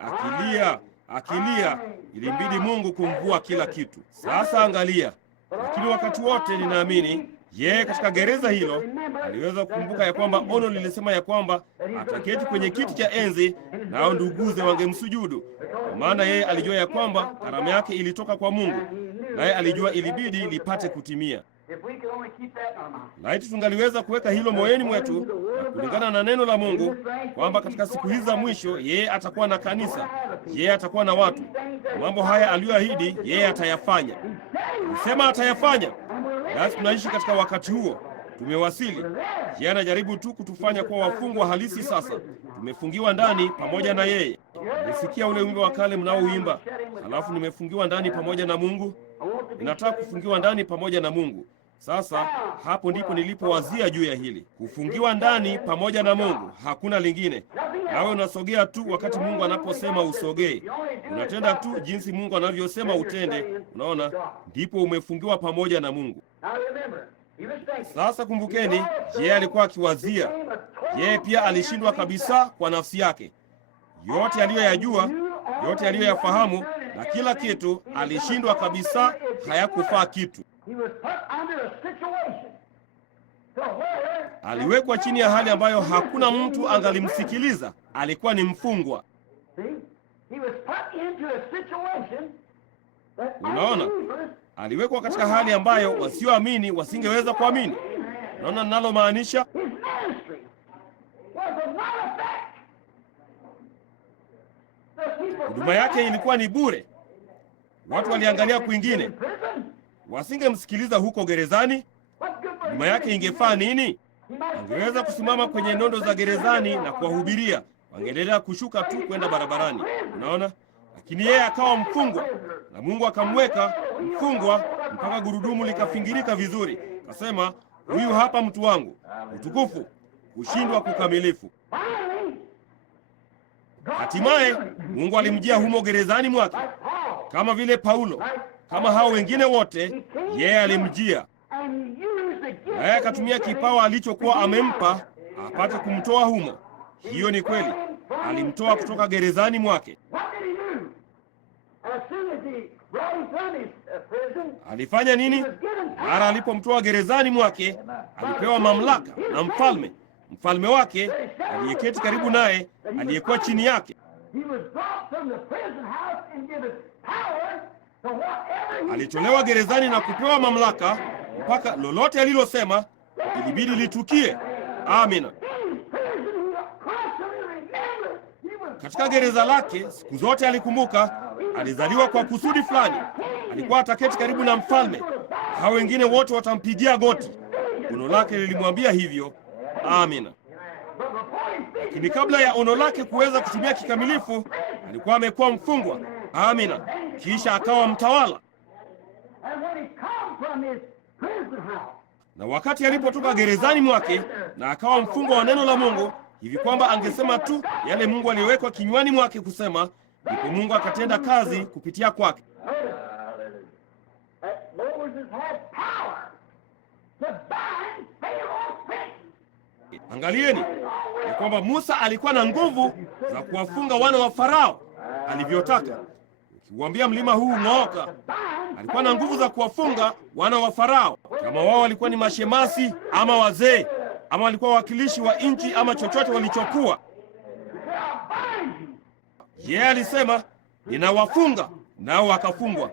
akilia. Ilimbidi Mungu kumvua kila kitu. Sasa angalia. Lakini wakati wote ninaamini yeye katika gereza hilo aliweza kukumbuka ya kwamba ono lilisema ya kwamba ataketi kwenye kiti cha enzi, nao nduguze wangemsujudu. Kwa maana yeye alijua ya kwamba karama yake ilitoka kwa Mungu, naye alijua ilibidi lipate kutimia. Laiti tungaliweza kuweka hilo moyoni mwetu na kulingana na neno la Mungu kwamba katika siku hizi za mwisho yeye atakuwa na kanisa, yeye atakuwa na watu. Mambo haya aliyoahidi yeye atayafanya. Alisema atayafanya. Basi tunaishi katika wakati huo. Tumewasili. Yeye anajaribu tu kutufanya kuwa wafungwa halisi sasa. Tumefungiwa ndani pamoja na yeye. Nisikia ule wimbo wa kale mnaoimba, halafu nimefungiwa ndani pamoja na Mungu. Ninataka kufungiwa ndani pamoja na Mungu. Sasa hapo ndipo nilipowazia juu ya hili. Kufungiwa ndani pamoja na Mungu, hakuna lingine. Nawe unasogea tu wakati Mungu anaposema usogee. Unatenda tu jinsi Mungu anavyosema utende. Unaona? Ndipo umefungiwa pamoja na Mungu. Sasa kumbukeni, yeye alikuwa akiwazia. Yeye pia alishindwa kabisa kwa nafsi yake. Yote aliyoyajua, yote aliyoyafahamu na kila kitu, alishindwa kabisa, hayakufaa kitu. Aliwekwa chini ya hali ambayo hakuna mtu angalimsikiliza. Alikuwa ni mfungwa. Unaona? Aliwekwa katika hali ambayo wasioamini wasingeweza kuamini. Unaona ninalomaanisha? Huduma yake ilikuwa ni bure. Watu waliangalia kwingine, wasingemsikiliza huko gerezani. Huduma yake ingefaa nini? Angeweza kusimama kwenye nondo za gerezani na kuwahubiria. Wangeendelea kushuka tu kwenda barabarani. Unaona? Lakini yeye akawa mfungwa, na Mungu akamweka mfungwa mpaka gurudumu likafingirika vizuri. Akasema, huyu hapa mtu wangu. Utukufu, kushindwa kukamilifu. Hatimaye Mungu alimjia humo gerezani mwake, kama vile Paulo, kama hao wengine wote, yeye alimjia. Naye akatumia kipawa alichokuwa amempa apate kumtoa humo. Hiyo ni kweli, alimtoa kutoka gerezani mwake. Alifanya nini? Mara alipomtoa gerezani mwake, alipewa mamlaka na mfalme wake aliyeketi karibu naye, aliyekuwa chini yake. Alitolewa gerezani na kupewa mamlaka mpaka lolote alilosema ilibidi litukie. Amina. katika gereza lake siku zote alikumbuka alizaliwa kwa kusudi fulani. Alikuwa ataketi karibu na mfalme, hao wengine wote watampigia goti. Ono lake lilimwambia hivyo. Amina. Lakini kabla ya ono lake kuweza kutimia kikamilifu, alikuwa amekuwa mfungwa. Amina. Kisha akawa mtawala. Na wakati alipotoka gerezani mwake na akawa mfungwa wa neno la Mungu, hivi kwamba angesema tu yale Mungu aliyowekwa kinywani mwake kusema, ndipo Mungu akatenda kazi kupitia kwake. Angalieni ya kwamba Musa alikuwa na nguvu za kuwafunga wana wa Farao alivyotaka. Ukiwaambia mlima huu ng'ooka, alikuwa na nguvu za kuwafunga wana wa Farao, kama wao walikuwa ni mashemasi ama wazee ama walikuwa wawakilishi wa nchi ama chochote walichokuwa. Yeye alisema ninawafunga, nao wakafungwa.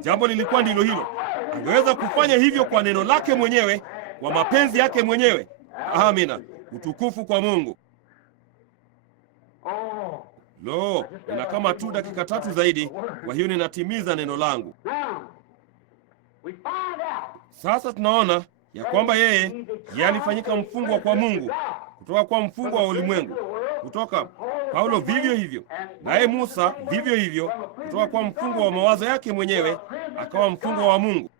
Jambo lilikuwa ndilo hilo. Angeweza kufanya hivyo kwa neno lake mwenyewe, kwa mapenzi yake mwenyewe. Amina. Utukufu kwa Mungu. Lo, nina kama tu dakika 3 zaidi, kwa hiyo ninatimiza neno langu. Sasa tunaona ya kwamba yeye alifanyika mfungwa kwa Mungu, kutoka kwa mfungwa wa ulimwengu. Kutoka Paulo vivyo hivyo, naye Musa vivyo hivyo, kutoka kwa mfungwa wa mawazo yake mwenyewe akawa mfungwa wa Mungu.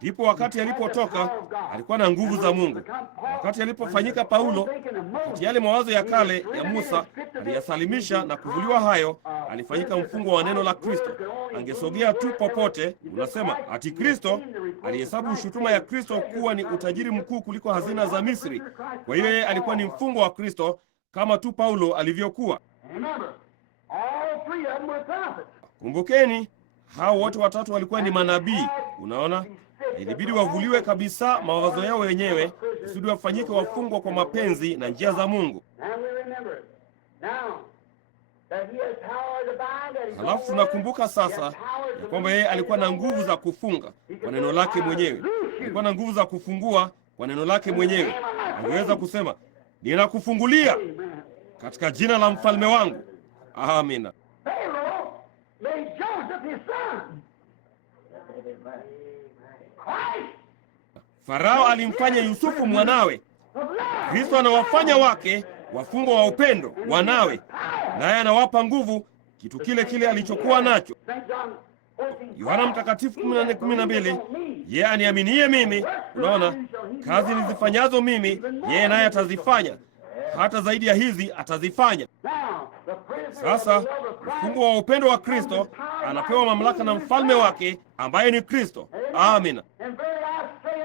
Ndipo wakati alipotoka alikuwa na nguvu za Mungu. Wakati alipofanyika Paulo, wakati yale mawazo ya kale ya Musa aliyasalimisha na kuvuliwa hayo, alifanyika mfungwa wa neno la Kristo. Angesogea tu popote. Unasema ati Kristo alihesabu ushutuma ya Kristo kuwa ni utajiri mkuu kuliko hazina za Misri. Kwa hiyo yeye alikuwa ni mfungwa wa Kristo kama tu Paulo alivyokuwa. Kumbukeni, hao wote watatu walikuwa ni manabii. Unaona, ilibidi wavuliwe kabisa mawazo yao wenyewe kusudi wafanyike wafungwa kwa mapenzi na njia za Mungu. Halafu tunakumbuka sasa ya kwamba yeye alikuwa na nguvu za kufunga kwa neno lake mwenyewe. Alikuwa na nguvu za kufungua kwa neno lake mwenyewe. Angeweza kusema, ninakufungulia katika jina la mfalme wangu. Amina. Farao alimfanya Yusufu mwanawe. Kristo anawafanya wake wafungwa wa upendo, wanawe, naye anawapa nguvu kitu kile kile alichokuwa nacho. Yohana Mtakatifu 14:12, yeye aniaminie mimi, unaona, kazi nizifanyazo mimi yeye naye atazifanya, hata zaidi ya hizi atazifanya. Sasa mfungwa wa upendo wa Kristo anapewa mamlaka na mfalme wake ambaye ni Kristo. Amina.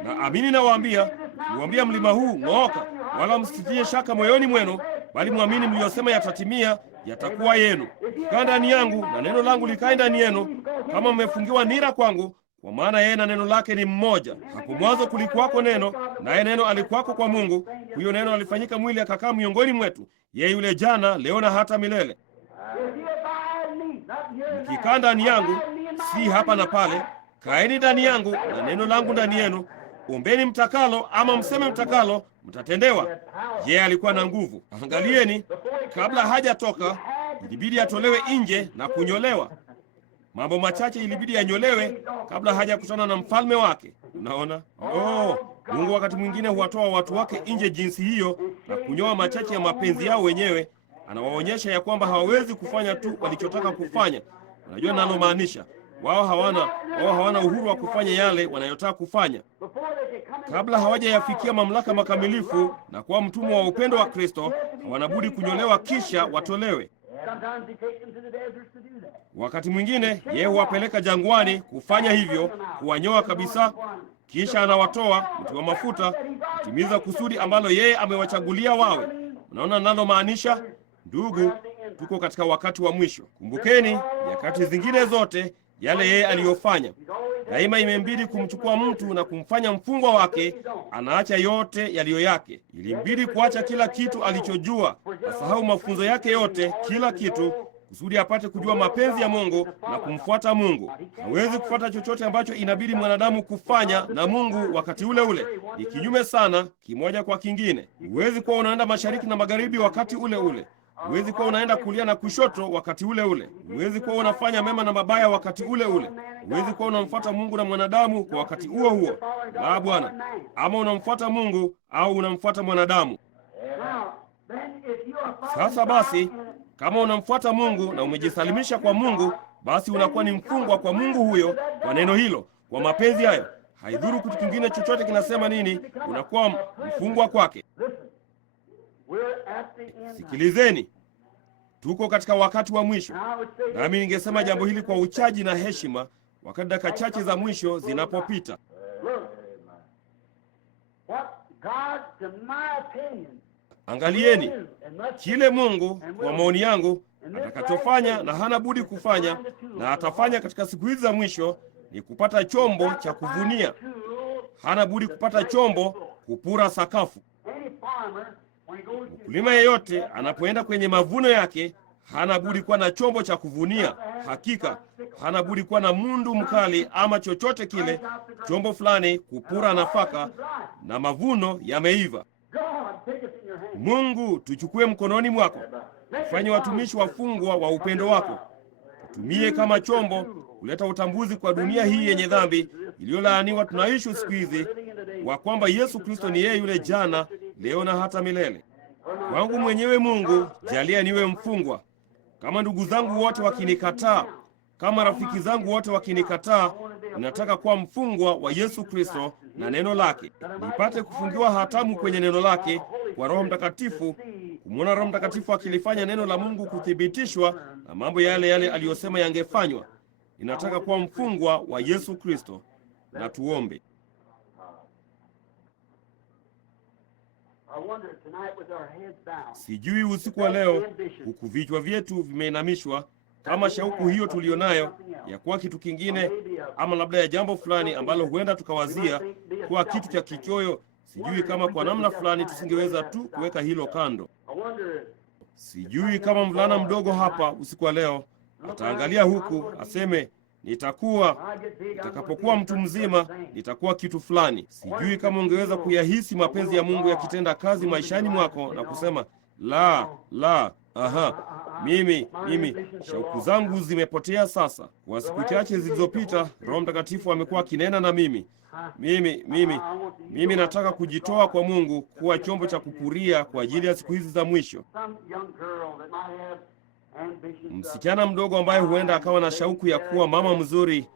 Na amini nawaambia, niwaambia mlima huu ng'ooka, wala msitie shaka moyoni mwenu, bali muamini mliyosema yatatimia, yatakuwa yenu. Kaa ndani yangu na neno langu likae ndani yenu, kama mmefungiwa nira kwangu, kwa maana yeye na neno lake ni mmoja. Hapo mwanzo kulikuwako neno, naye neno alikuwako kwa Mungu. Huyo neno alifanyika mwili akakaa miongoni mwetu. Yeye yule jana, leo na hata milele. Mkikaa ndani yangu, si hapa na pale, kaeni ndani yangu na neno langu ndani yenu. Ombeni mtakalo ama mseme mtakalo, mtatendewa. Yeye alikuwa na nguvu. Angalieni, kabla hajatoka ilibidi atolewe nje na kunyolewa. Mambo machache ilibidi yanyolewe kabla hajakutana na mfalme wake. Unaona? Mungu wakati mwingine huwatoa watu wake nje jinsi hiyo na kunyoa machache ya mapenzi yao wenyewe. Anawaonyesha ya kwamba hawawezi kufanya tu walichotaka kufanya. Unajua nalomaanisha? Wao hawana uhuru wa kufanya yale wanayotaka kufanya. Kabla hawajayafikia mamlaka makamilifu na kuwa mtumwa wa upendo wa Kristo, hawanabudi kunyolewa kisha watolewe. Wakati mwingine yeye huwapeleka jangwani kufanya hivyo, kuwanyoa kabisa, kisha anawatoa kutiwa mafuta kutimiza kusudi ambalo yeye amewachagulia wawe. Unaona nalomaanisha? Ndugu, tuko katika wakati wa mwisho. Kumbukeni, nyakati zingine zote yale yeye aliyofanya, daima imembidi kumchukua mtu na kumfanya mfungwa wake. Anaacha yote yaliyo yake. Ilimbidi kuacha kila kitu alichojua, asahau mafunzo yake yote, kila kitu, kusudi apate kujua mapenzi ya Mungu na kumfuata Mungu. Hawezi kufuata chochote ambacho inabidi mwanadamu kufanya na Mungu wakati ule ule. Ni kinyume sana, kimoja kwa kingine. Huwezi kuwa unaenda mashariki na magharibi wakati ule ule. Huwezi kuwa unaenda kulia na kushoto wakati ule ule. Huwezi kuwa unafanya mema na mabaya wakati ule ule. Huwezi kuwa unamfuata Mungu na mwanadamu kwa wakati huo huo. La, Bwana, ama unamfuata Mungu au unamfuata mwanadamu. Sasa basi, kama unamfuata Mungu na umejisalimisha kwa Mungu, basi unakuwa ni mfungwa kwa Mungu huyo, kwa neno hilo, kwa mapenzi hayo. Haidhuru kitu kingine chochote kinasema nini, unakuwa mfungwa kwake. Sikilizeni, tuko katika wakati wa mwisho, nami ningesema jambo hili kwa uchaji na heshima, wakati dakika chache za mwisho zinapopita. Angalieni kile Mungu, kwa maoni yangu, atakachofanya na hana budi kufanya na atafanya katika siku hizi za mwisho ni kupata chombo cha kuvunia. Hana budi kupata chombo kupura sakafu. Mkulima yeyote anapoenda kwenye mavuno yake hana budi kuwa na chombo cha kuvunia. Hakika hana budi kuwa na mundu mkali ama chochote kile, chombo fulani kupura nafaka, na mavuno yameiva. Mungu, tuchukue mkononi mwako, tufanye watumishi wafungwa wa upendo wako. Tutumie kama chombo kuleta utambuzi kwa dunia hii yenye dhambi iliyolaaniwa tunaishi siku hizi, wa kwamba Yesu Kristo ni yeye yule jana, leo na hata milele. Kwangu mwenyewe Mungu, jalia niwe mfungwa. Kama ndugu zangu wote wakinikataa, kama rafiki zangu wote wakinikataa, ninataka kuwa mfungwa wa Yesu Kristo na neno lake, nipate kufungiwa hatamu kwenye neno lake kwa Roho Mtakatifu, kumwona Roho Mtakatifu akilifanya neno la Mungu kuthibitishwa na mambo yale yale aliyosema yangefanywa. Ninataka kuwa mfungwa wa Yesu Kristo. Na tuombe. Sijui usiku wa leo, huku vichwa vyetu vimeinamishwa, kama shauku hiyo tulionayo ya kuwa kitu kingine, ama labda ya jambo fulani ambalo huenda tukawazia kuwa kitu cha kichoyo. Sijui kama kwa namna fulani tusingeweza tu kuweka hilo kando. Sijui kama mvulana mdogo hapa usiku wa leo ataangalia huku aseme, nitakapokuwa mtu mzima nitakuwa kitu fulani. Sijui kama ungeweza kuyahisi mapenzi ya Mungu yakitenda kazi maishani mwako na kusema, la, mimi shauku zangu zimepotea sasa. Kwa siku chache zilizopita Roho Mtakatifu amekuwa akinena na mimi nataka kujitoa kwa Mungu, kuwa chombo cha kupuria kwa ajili ya siku hizi za mwisho. Msichana mdogo ambaye huenda akawa na shauku ya kuwa mama mzuri,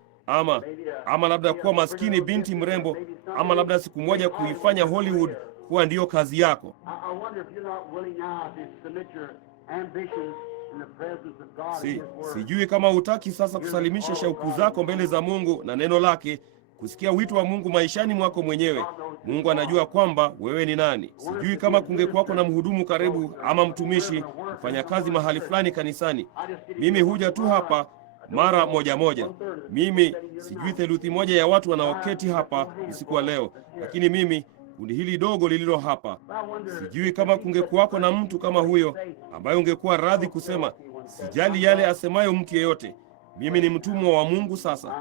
ama labda kuwa maskini binti mrembo, ama labda siku moja kuifanya Hollywood kuwa ndiyo kazi yako. Sijui kama hutaki sasa kusalimisha shauku zako mbele za Mungu na neno lake, kusikia wito wa Mungu maishani mwako mwenyewe. Mungu anajua kwamba wewe ni nani. Sijui kama kungekuwako na mhudumu karibu ama mtumishi mfanya kazi mahali fulani kanisani. Mimi huja tu hapa mara moja. Mimi sijui theluthi moja ya watu wanaoketi hapa usiku wa leo, lakini mimi kundi hili dogo lililo hapa. Sijui kama kungekuwako na mtu kama huyo ambaye ungekuwa radhi kusema, sijali yale asemayo mtu yeyote, mimi ni mtumwa wa Mungu sasa.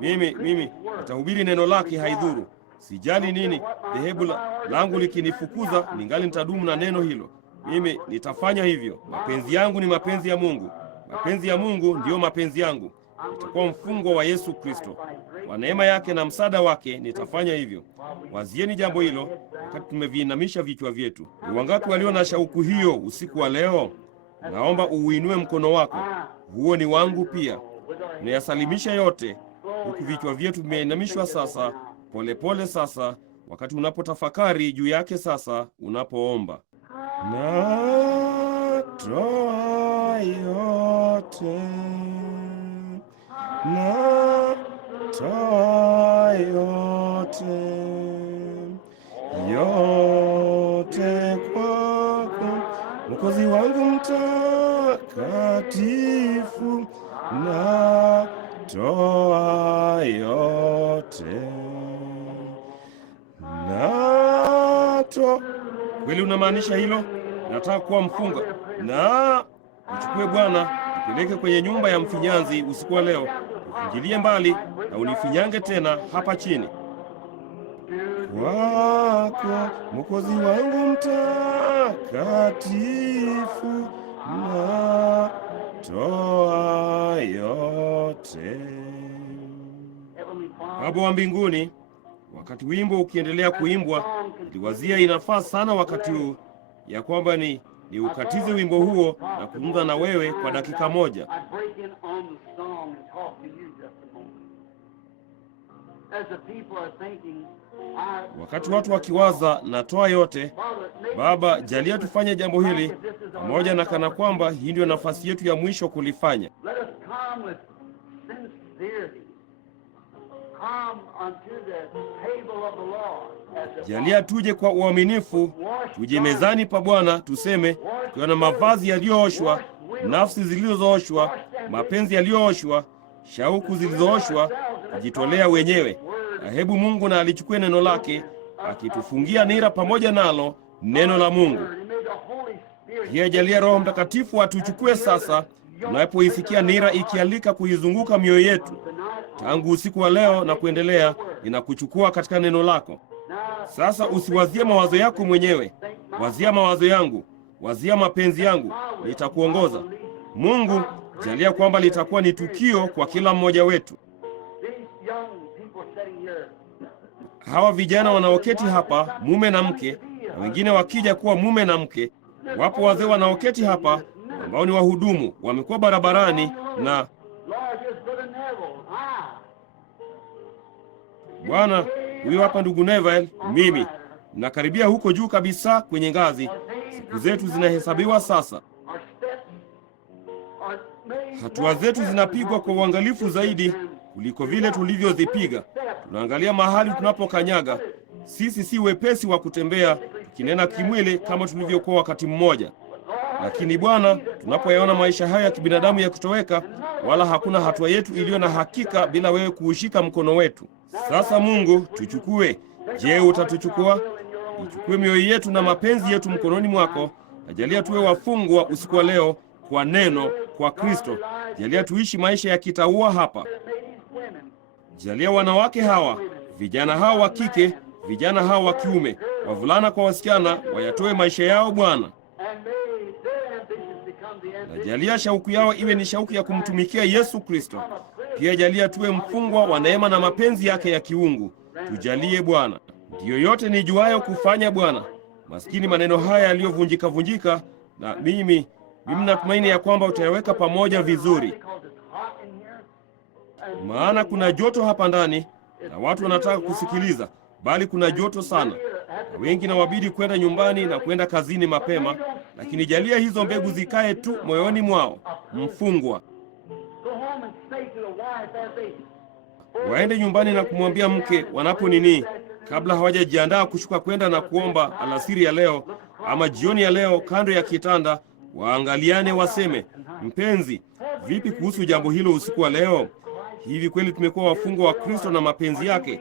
Mimi nitahubiri neno lake, haidhuru. Sijali nini dhehebu langu likinifukuza, ningali nitadumu na neno hilo. Mimi nitafanya hivyo. Mapenzi yangu ni mapenzi ya Mungu. Mapenzi ya Mungu ndiyo mapenzi yangu. Nitakuwa mfungwa wa Yesu Kristo. Kwa neema yake na msaada wake nitafanya hivyo. Wazieni jambo hilo wakati tumeviinamisha vichwa vyetu. Ni wangapi walio na shauku hiyo usiku wa leo? Naomba uuinue mkono wako. Huo ni wangu pia. Tunayasalimisha yote huku vichwa vyetu vimeinamishwa sasa, polepole sasa, wakati unapotafakari juu yake sasa, unapoomba. Natoa yote, natoa yote, yote kwako, Mwokozi wangu mtakatifu, natoa yote, Kweli unamaanisha hilo? Nataka kuwa mfunga. Na uchukue Bwana, upeleke kwenye nyumba ya mfinyanzi usiku wa leo. Ufinjilie mbali na unifinyange tena hapa chini. Kwako Mwokozi wangu mtakatifu, natoa yote. Baba wa mbinguni, wakati wimbo ukiendelea kuimbwa, niliwazia inafaa sana wakati huu ya kwamba ni ukatize wimbo huo na kuzungumza na wewe kwa dakika moja. Wakati watu wakiwaza natoa yote, Baba, jalia tufanye jambo hili pamoja, na kana kwamba hii ndio nafasi yetu ya mwisho kulifanya. Jalia tuje kwa uaminifu, tuje mezani pa Bwana, tuseme tukiwa na mavazi yaliyooshwa, nafsi zilizooshwa, mapenzi yaliyooshwa, shauku zilizooshwa, kujitolea wenyewe. Na hebu Mungu na alichukue neno lake, akitufungia nira pamoja nalo, neno la Mungu. Pia jalia Roho Mtakatifu atuchukue sasa, tunapoisikia nira ikialika kuizunguka mioyo yetu. Tangu usiku wa leo na kuendelea, inakuchukua katika neno lako. Sasa usiwazie mawazo yako mwenyewe, wazia mawazo yangu, wazia mapenzi yangu, nitakuongoza. Mungu, jalia kwamba litakuwa ni tukio kwa kila mmoja wetu. Hawa vijana wanaoketi hapa, mume na mke, na wengine wakija kuwa mume na mke. Wapo wazee wanaoketi hapa ambao ni wahudumu, wamekuwa barabarani. Na Bwana, huyo hapa ndugu Neville, mimi nakaribia huko juu kabisa kwenye ngazi. Siku zetu zinahesabiwa sasa. Hatua zetu zinapigwa kwa uangalifu zaidi kuliko vile tulivyozipiga. Tunaangalia mahali tunapokanyaga. Sisi si wepesi wa kutembea tukinena kimwili kama tulivyokuwa wakati mmoja. Lakini Bwana, tunapoyaona maisha haya ya kibinadamu ya kutoweka, wala hakuna hatua yetu iliyo na hakika bila wewe kuushika mkono wetu. Sasa Mungu, tuchukue. Je, utatuchukua? Ichukue mioyo yetu na mapenzi yetu mkononi mwako, na jalia tuwe wafungwa usiku wa leo kwa neno, kwa Kristo. Jalia tuishi maisha ya kitaua hapa. Jalia wanawake hawa, vijana hawa wa kike, vijana hawa wa kiume, wavulana kwa wasichana, wayatoe maisha yao Bwana. Na jalia shauku yao iwe ni shauku ya kumtumikia Yesu Kristo. Pia jalia tuwe mfungwa wa neema na mapenzi yake ya kiungu. Tujalie Bwana. Ndiyo yote nijuayo kufanya Bwana. Maskini maneno haya yaliyovunjika vunjika, na mimi natumaini ya kwamba utayaweka pamoja vizuri. Maana kuna joto hapa ndani na watu wanataka kusikiliza, bali kuna joto sana. Na wengi na wabidi kwenda nyumbani na kwenda kazini mapema, lakini jalia hizo mbegu zikae tu moyoni mwao. Mfungwa waende nyumbani na kumwambia mke wanapo nini, kabla hawajajiandaa kushuka kwenda na kuomba alasiri ya leo ama jioni ya leo kando ya kitanda, waangaliane waseme, mpenzi, vipi kuhusu jambo hilo usiku wa leo? Hivi kweli tumekuwa wafungwa wa Kristo na mapenzi yake,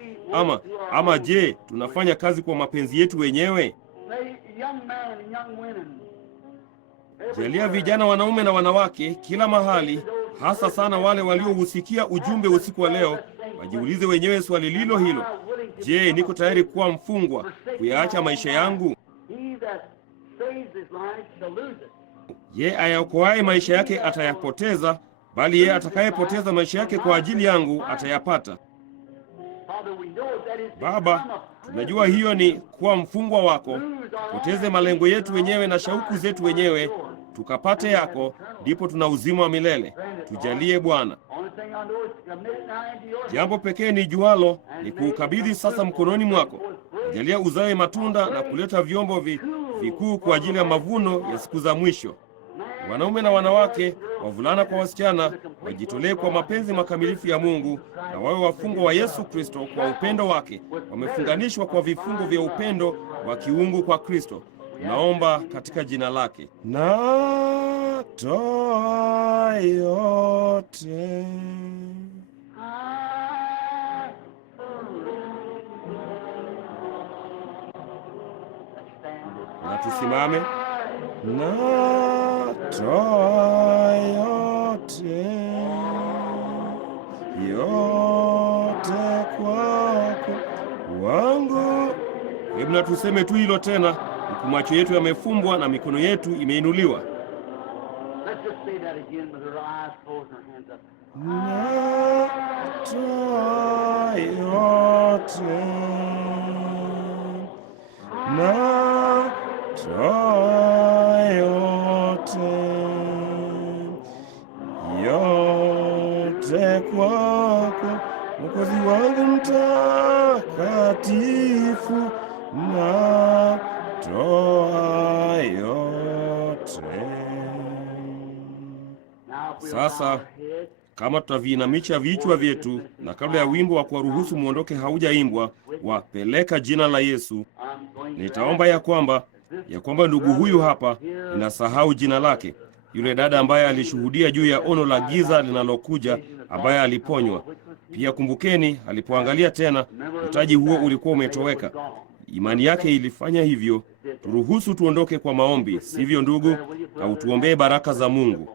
ama je, tunafanya kazi kwa mapenzi yetu wenyewe? Jalia vijana wanaume na wanawake kila mahali, hasa sana wale waliohusikia ujumbe usiku wa leo, wajiulize wenyewe swali lilo hilo. Je, niko tayari kuwa mfungwa, kuyaacha maisha yangu? Ye ayaokoaye maisha yake atayapoteza, bali yeye atakayepoteza maisha yake kwa ajili yangu atayapata. Baba, tunajua hiyo ni kuwa mfungwa wako. Poteze malengo yetu wenyewe na shauku zetu wenyewe, tukapate yako, ndipo tuna uzima wa milele. Tujalie Bwana. Jambo pekee ni jualo ni kuukabidhi sasa mkononi mwako. Jalia uzae matunda na kuleta vyombo vikuu kwa ajili ya mavuno ya siku za mwisho. Wanaume na wanawake, wavulana kwa wasichana, wajitolee kwa mapenzi makamilifu ya Mungu na wawe wafungwa wa Yesu Kristo kwa upendo wake. Wamefunganishwa kwa vifungo vya upendo wa kiungu kwa Kristo. Naomba katika jina lake. Natoa yote. Na tusimame. Natoa yote, yote kwako wangu. Hebu na tuseme tu hilo tena, huku macho yetu yamefumbwa na mikono yetu imeinuliwa. say that again with her eyes closed and her hands up. Natoa yote, natoa yote, yote kwako, Mwokozi wangu mtakatifu, natoa yote. Sasa kama tutaviinamisha vichwa vyetu, na kabla ya wimbo wa kuwaruhusu muondoke haujaimbwa, wapeleka jina la Yesu, nitaomba ya kwamba ndugu huyu hapa, ninasahau jina lake, yule dada ambaye alishuhudia juu ya ono la giza linalokuja, ambaye aliponywa. Pia kumbukeni, alipoangalia tena, utaji huo ulikuwa umetoweka. Imani yake ilifanya hivyo. Turuhusu tuondoke kwa maombi, sivyo ndugu? Na utuombee baraka za Mungu.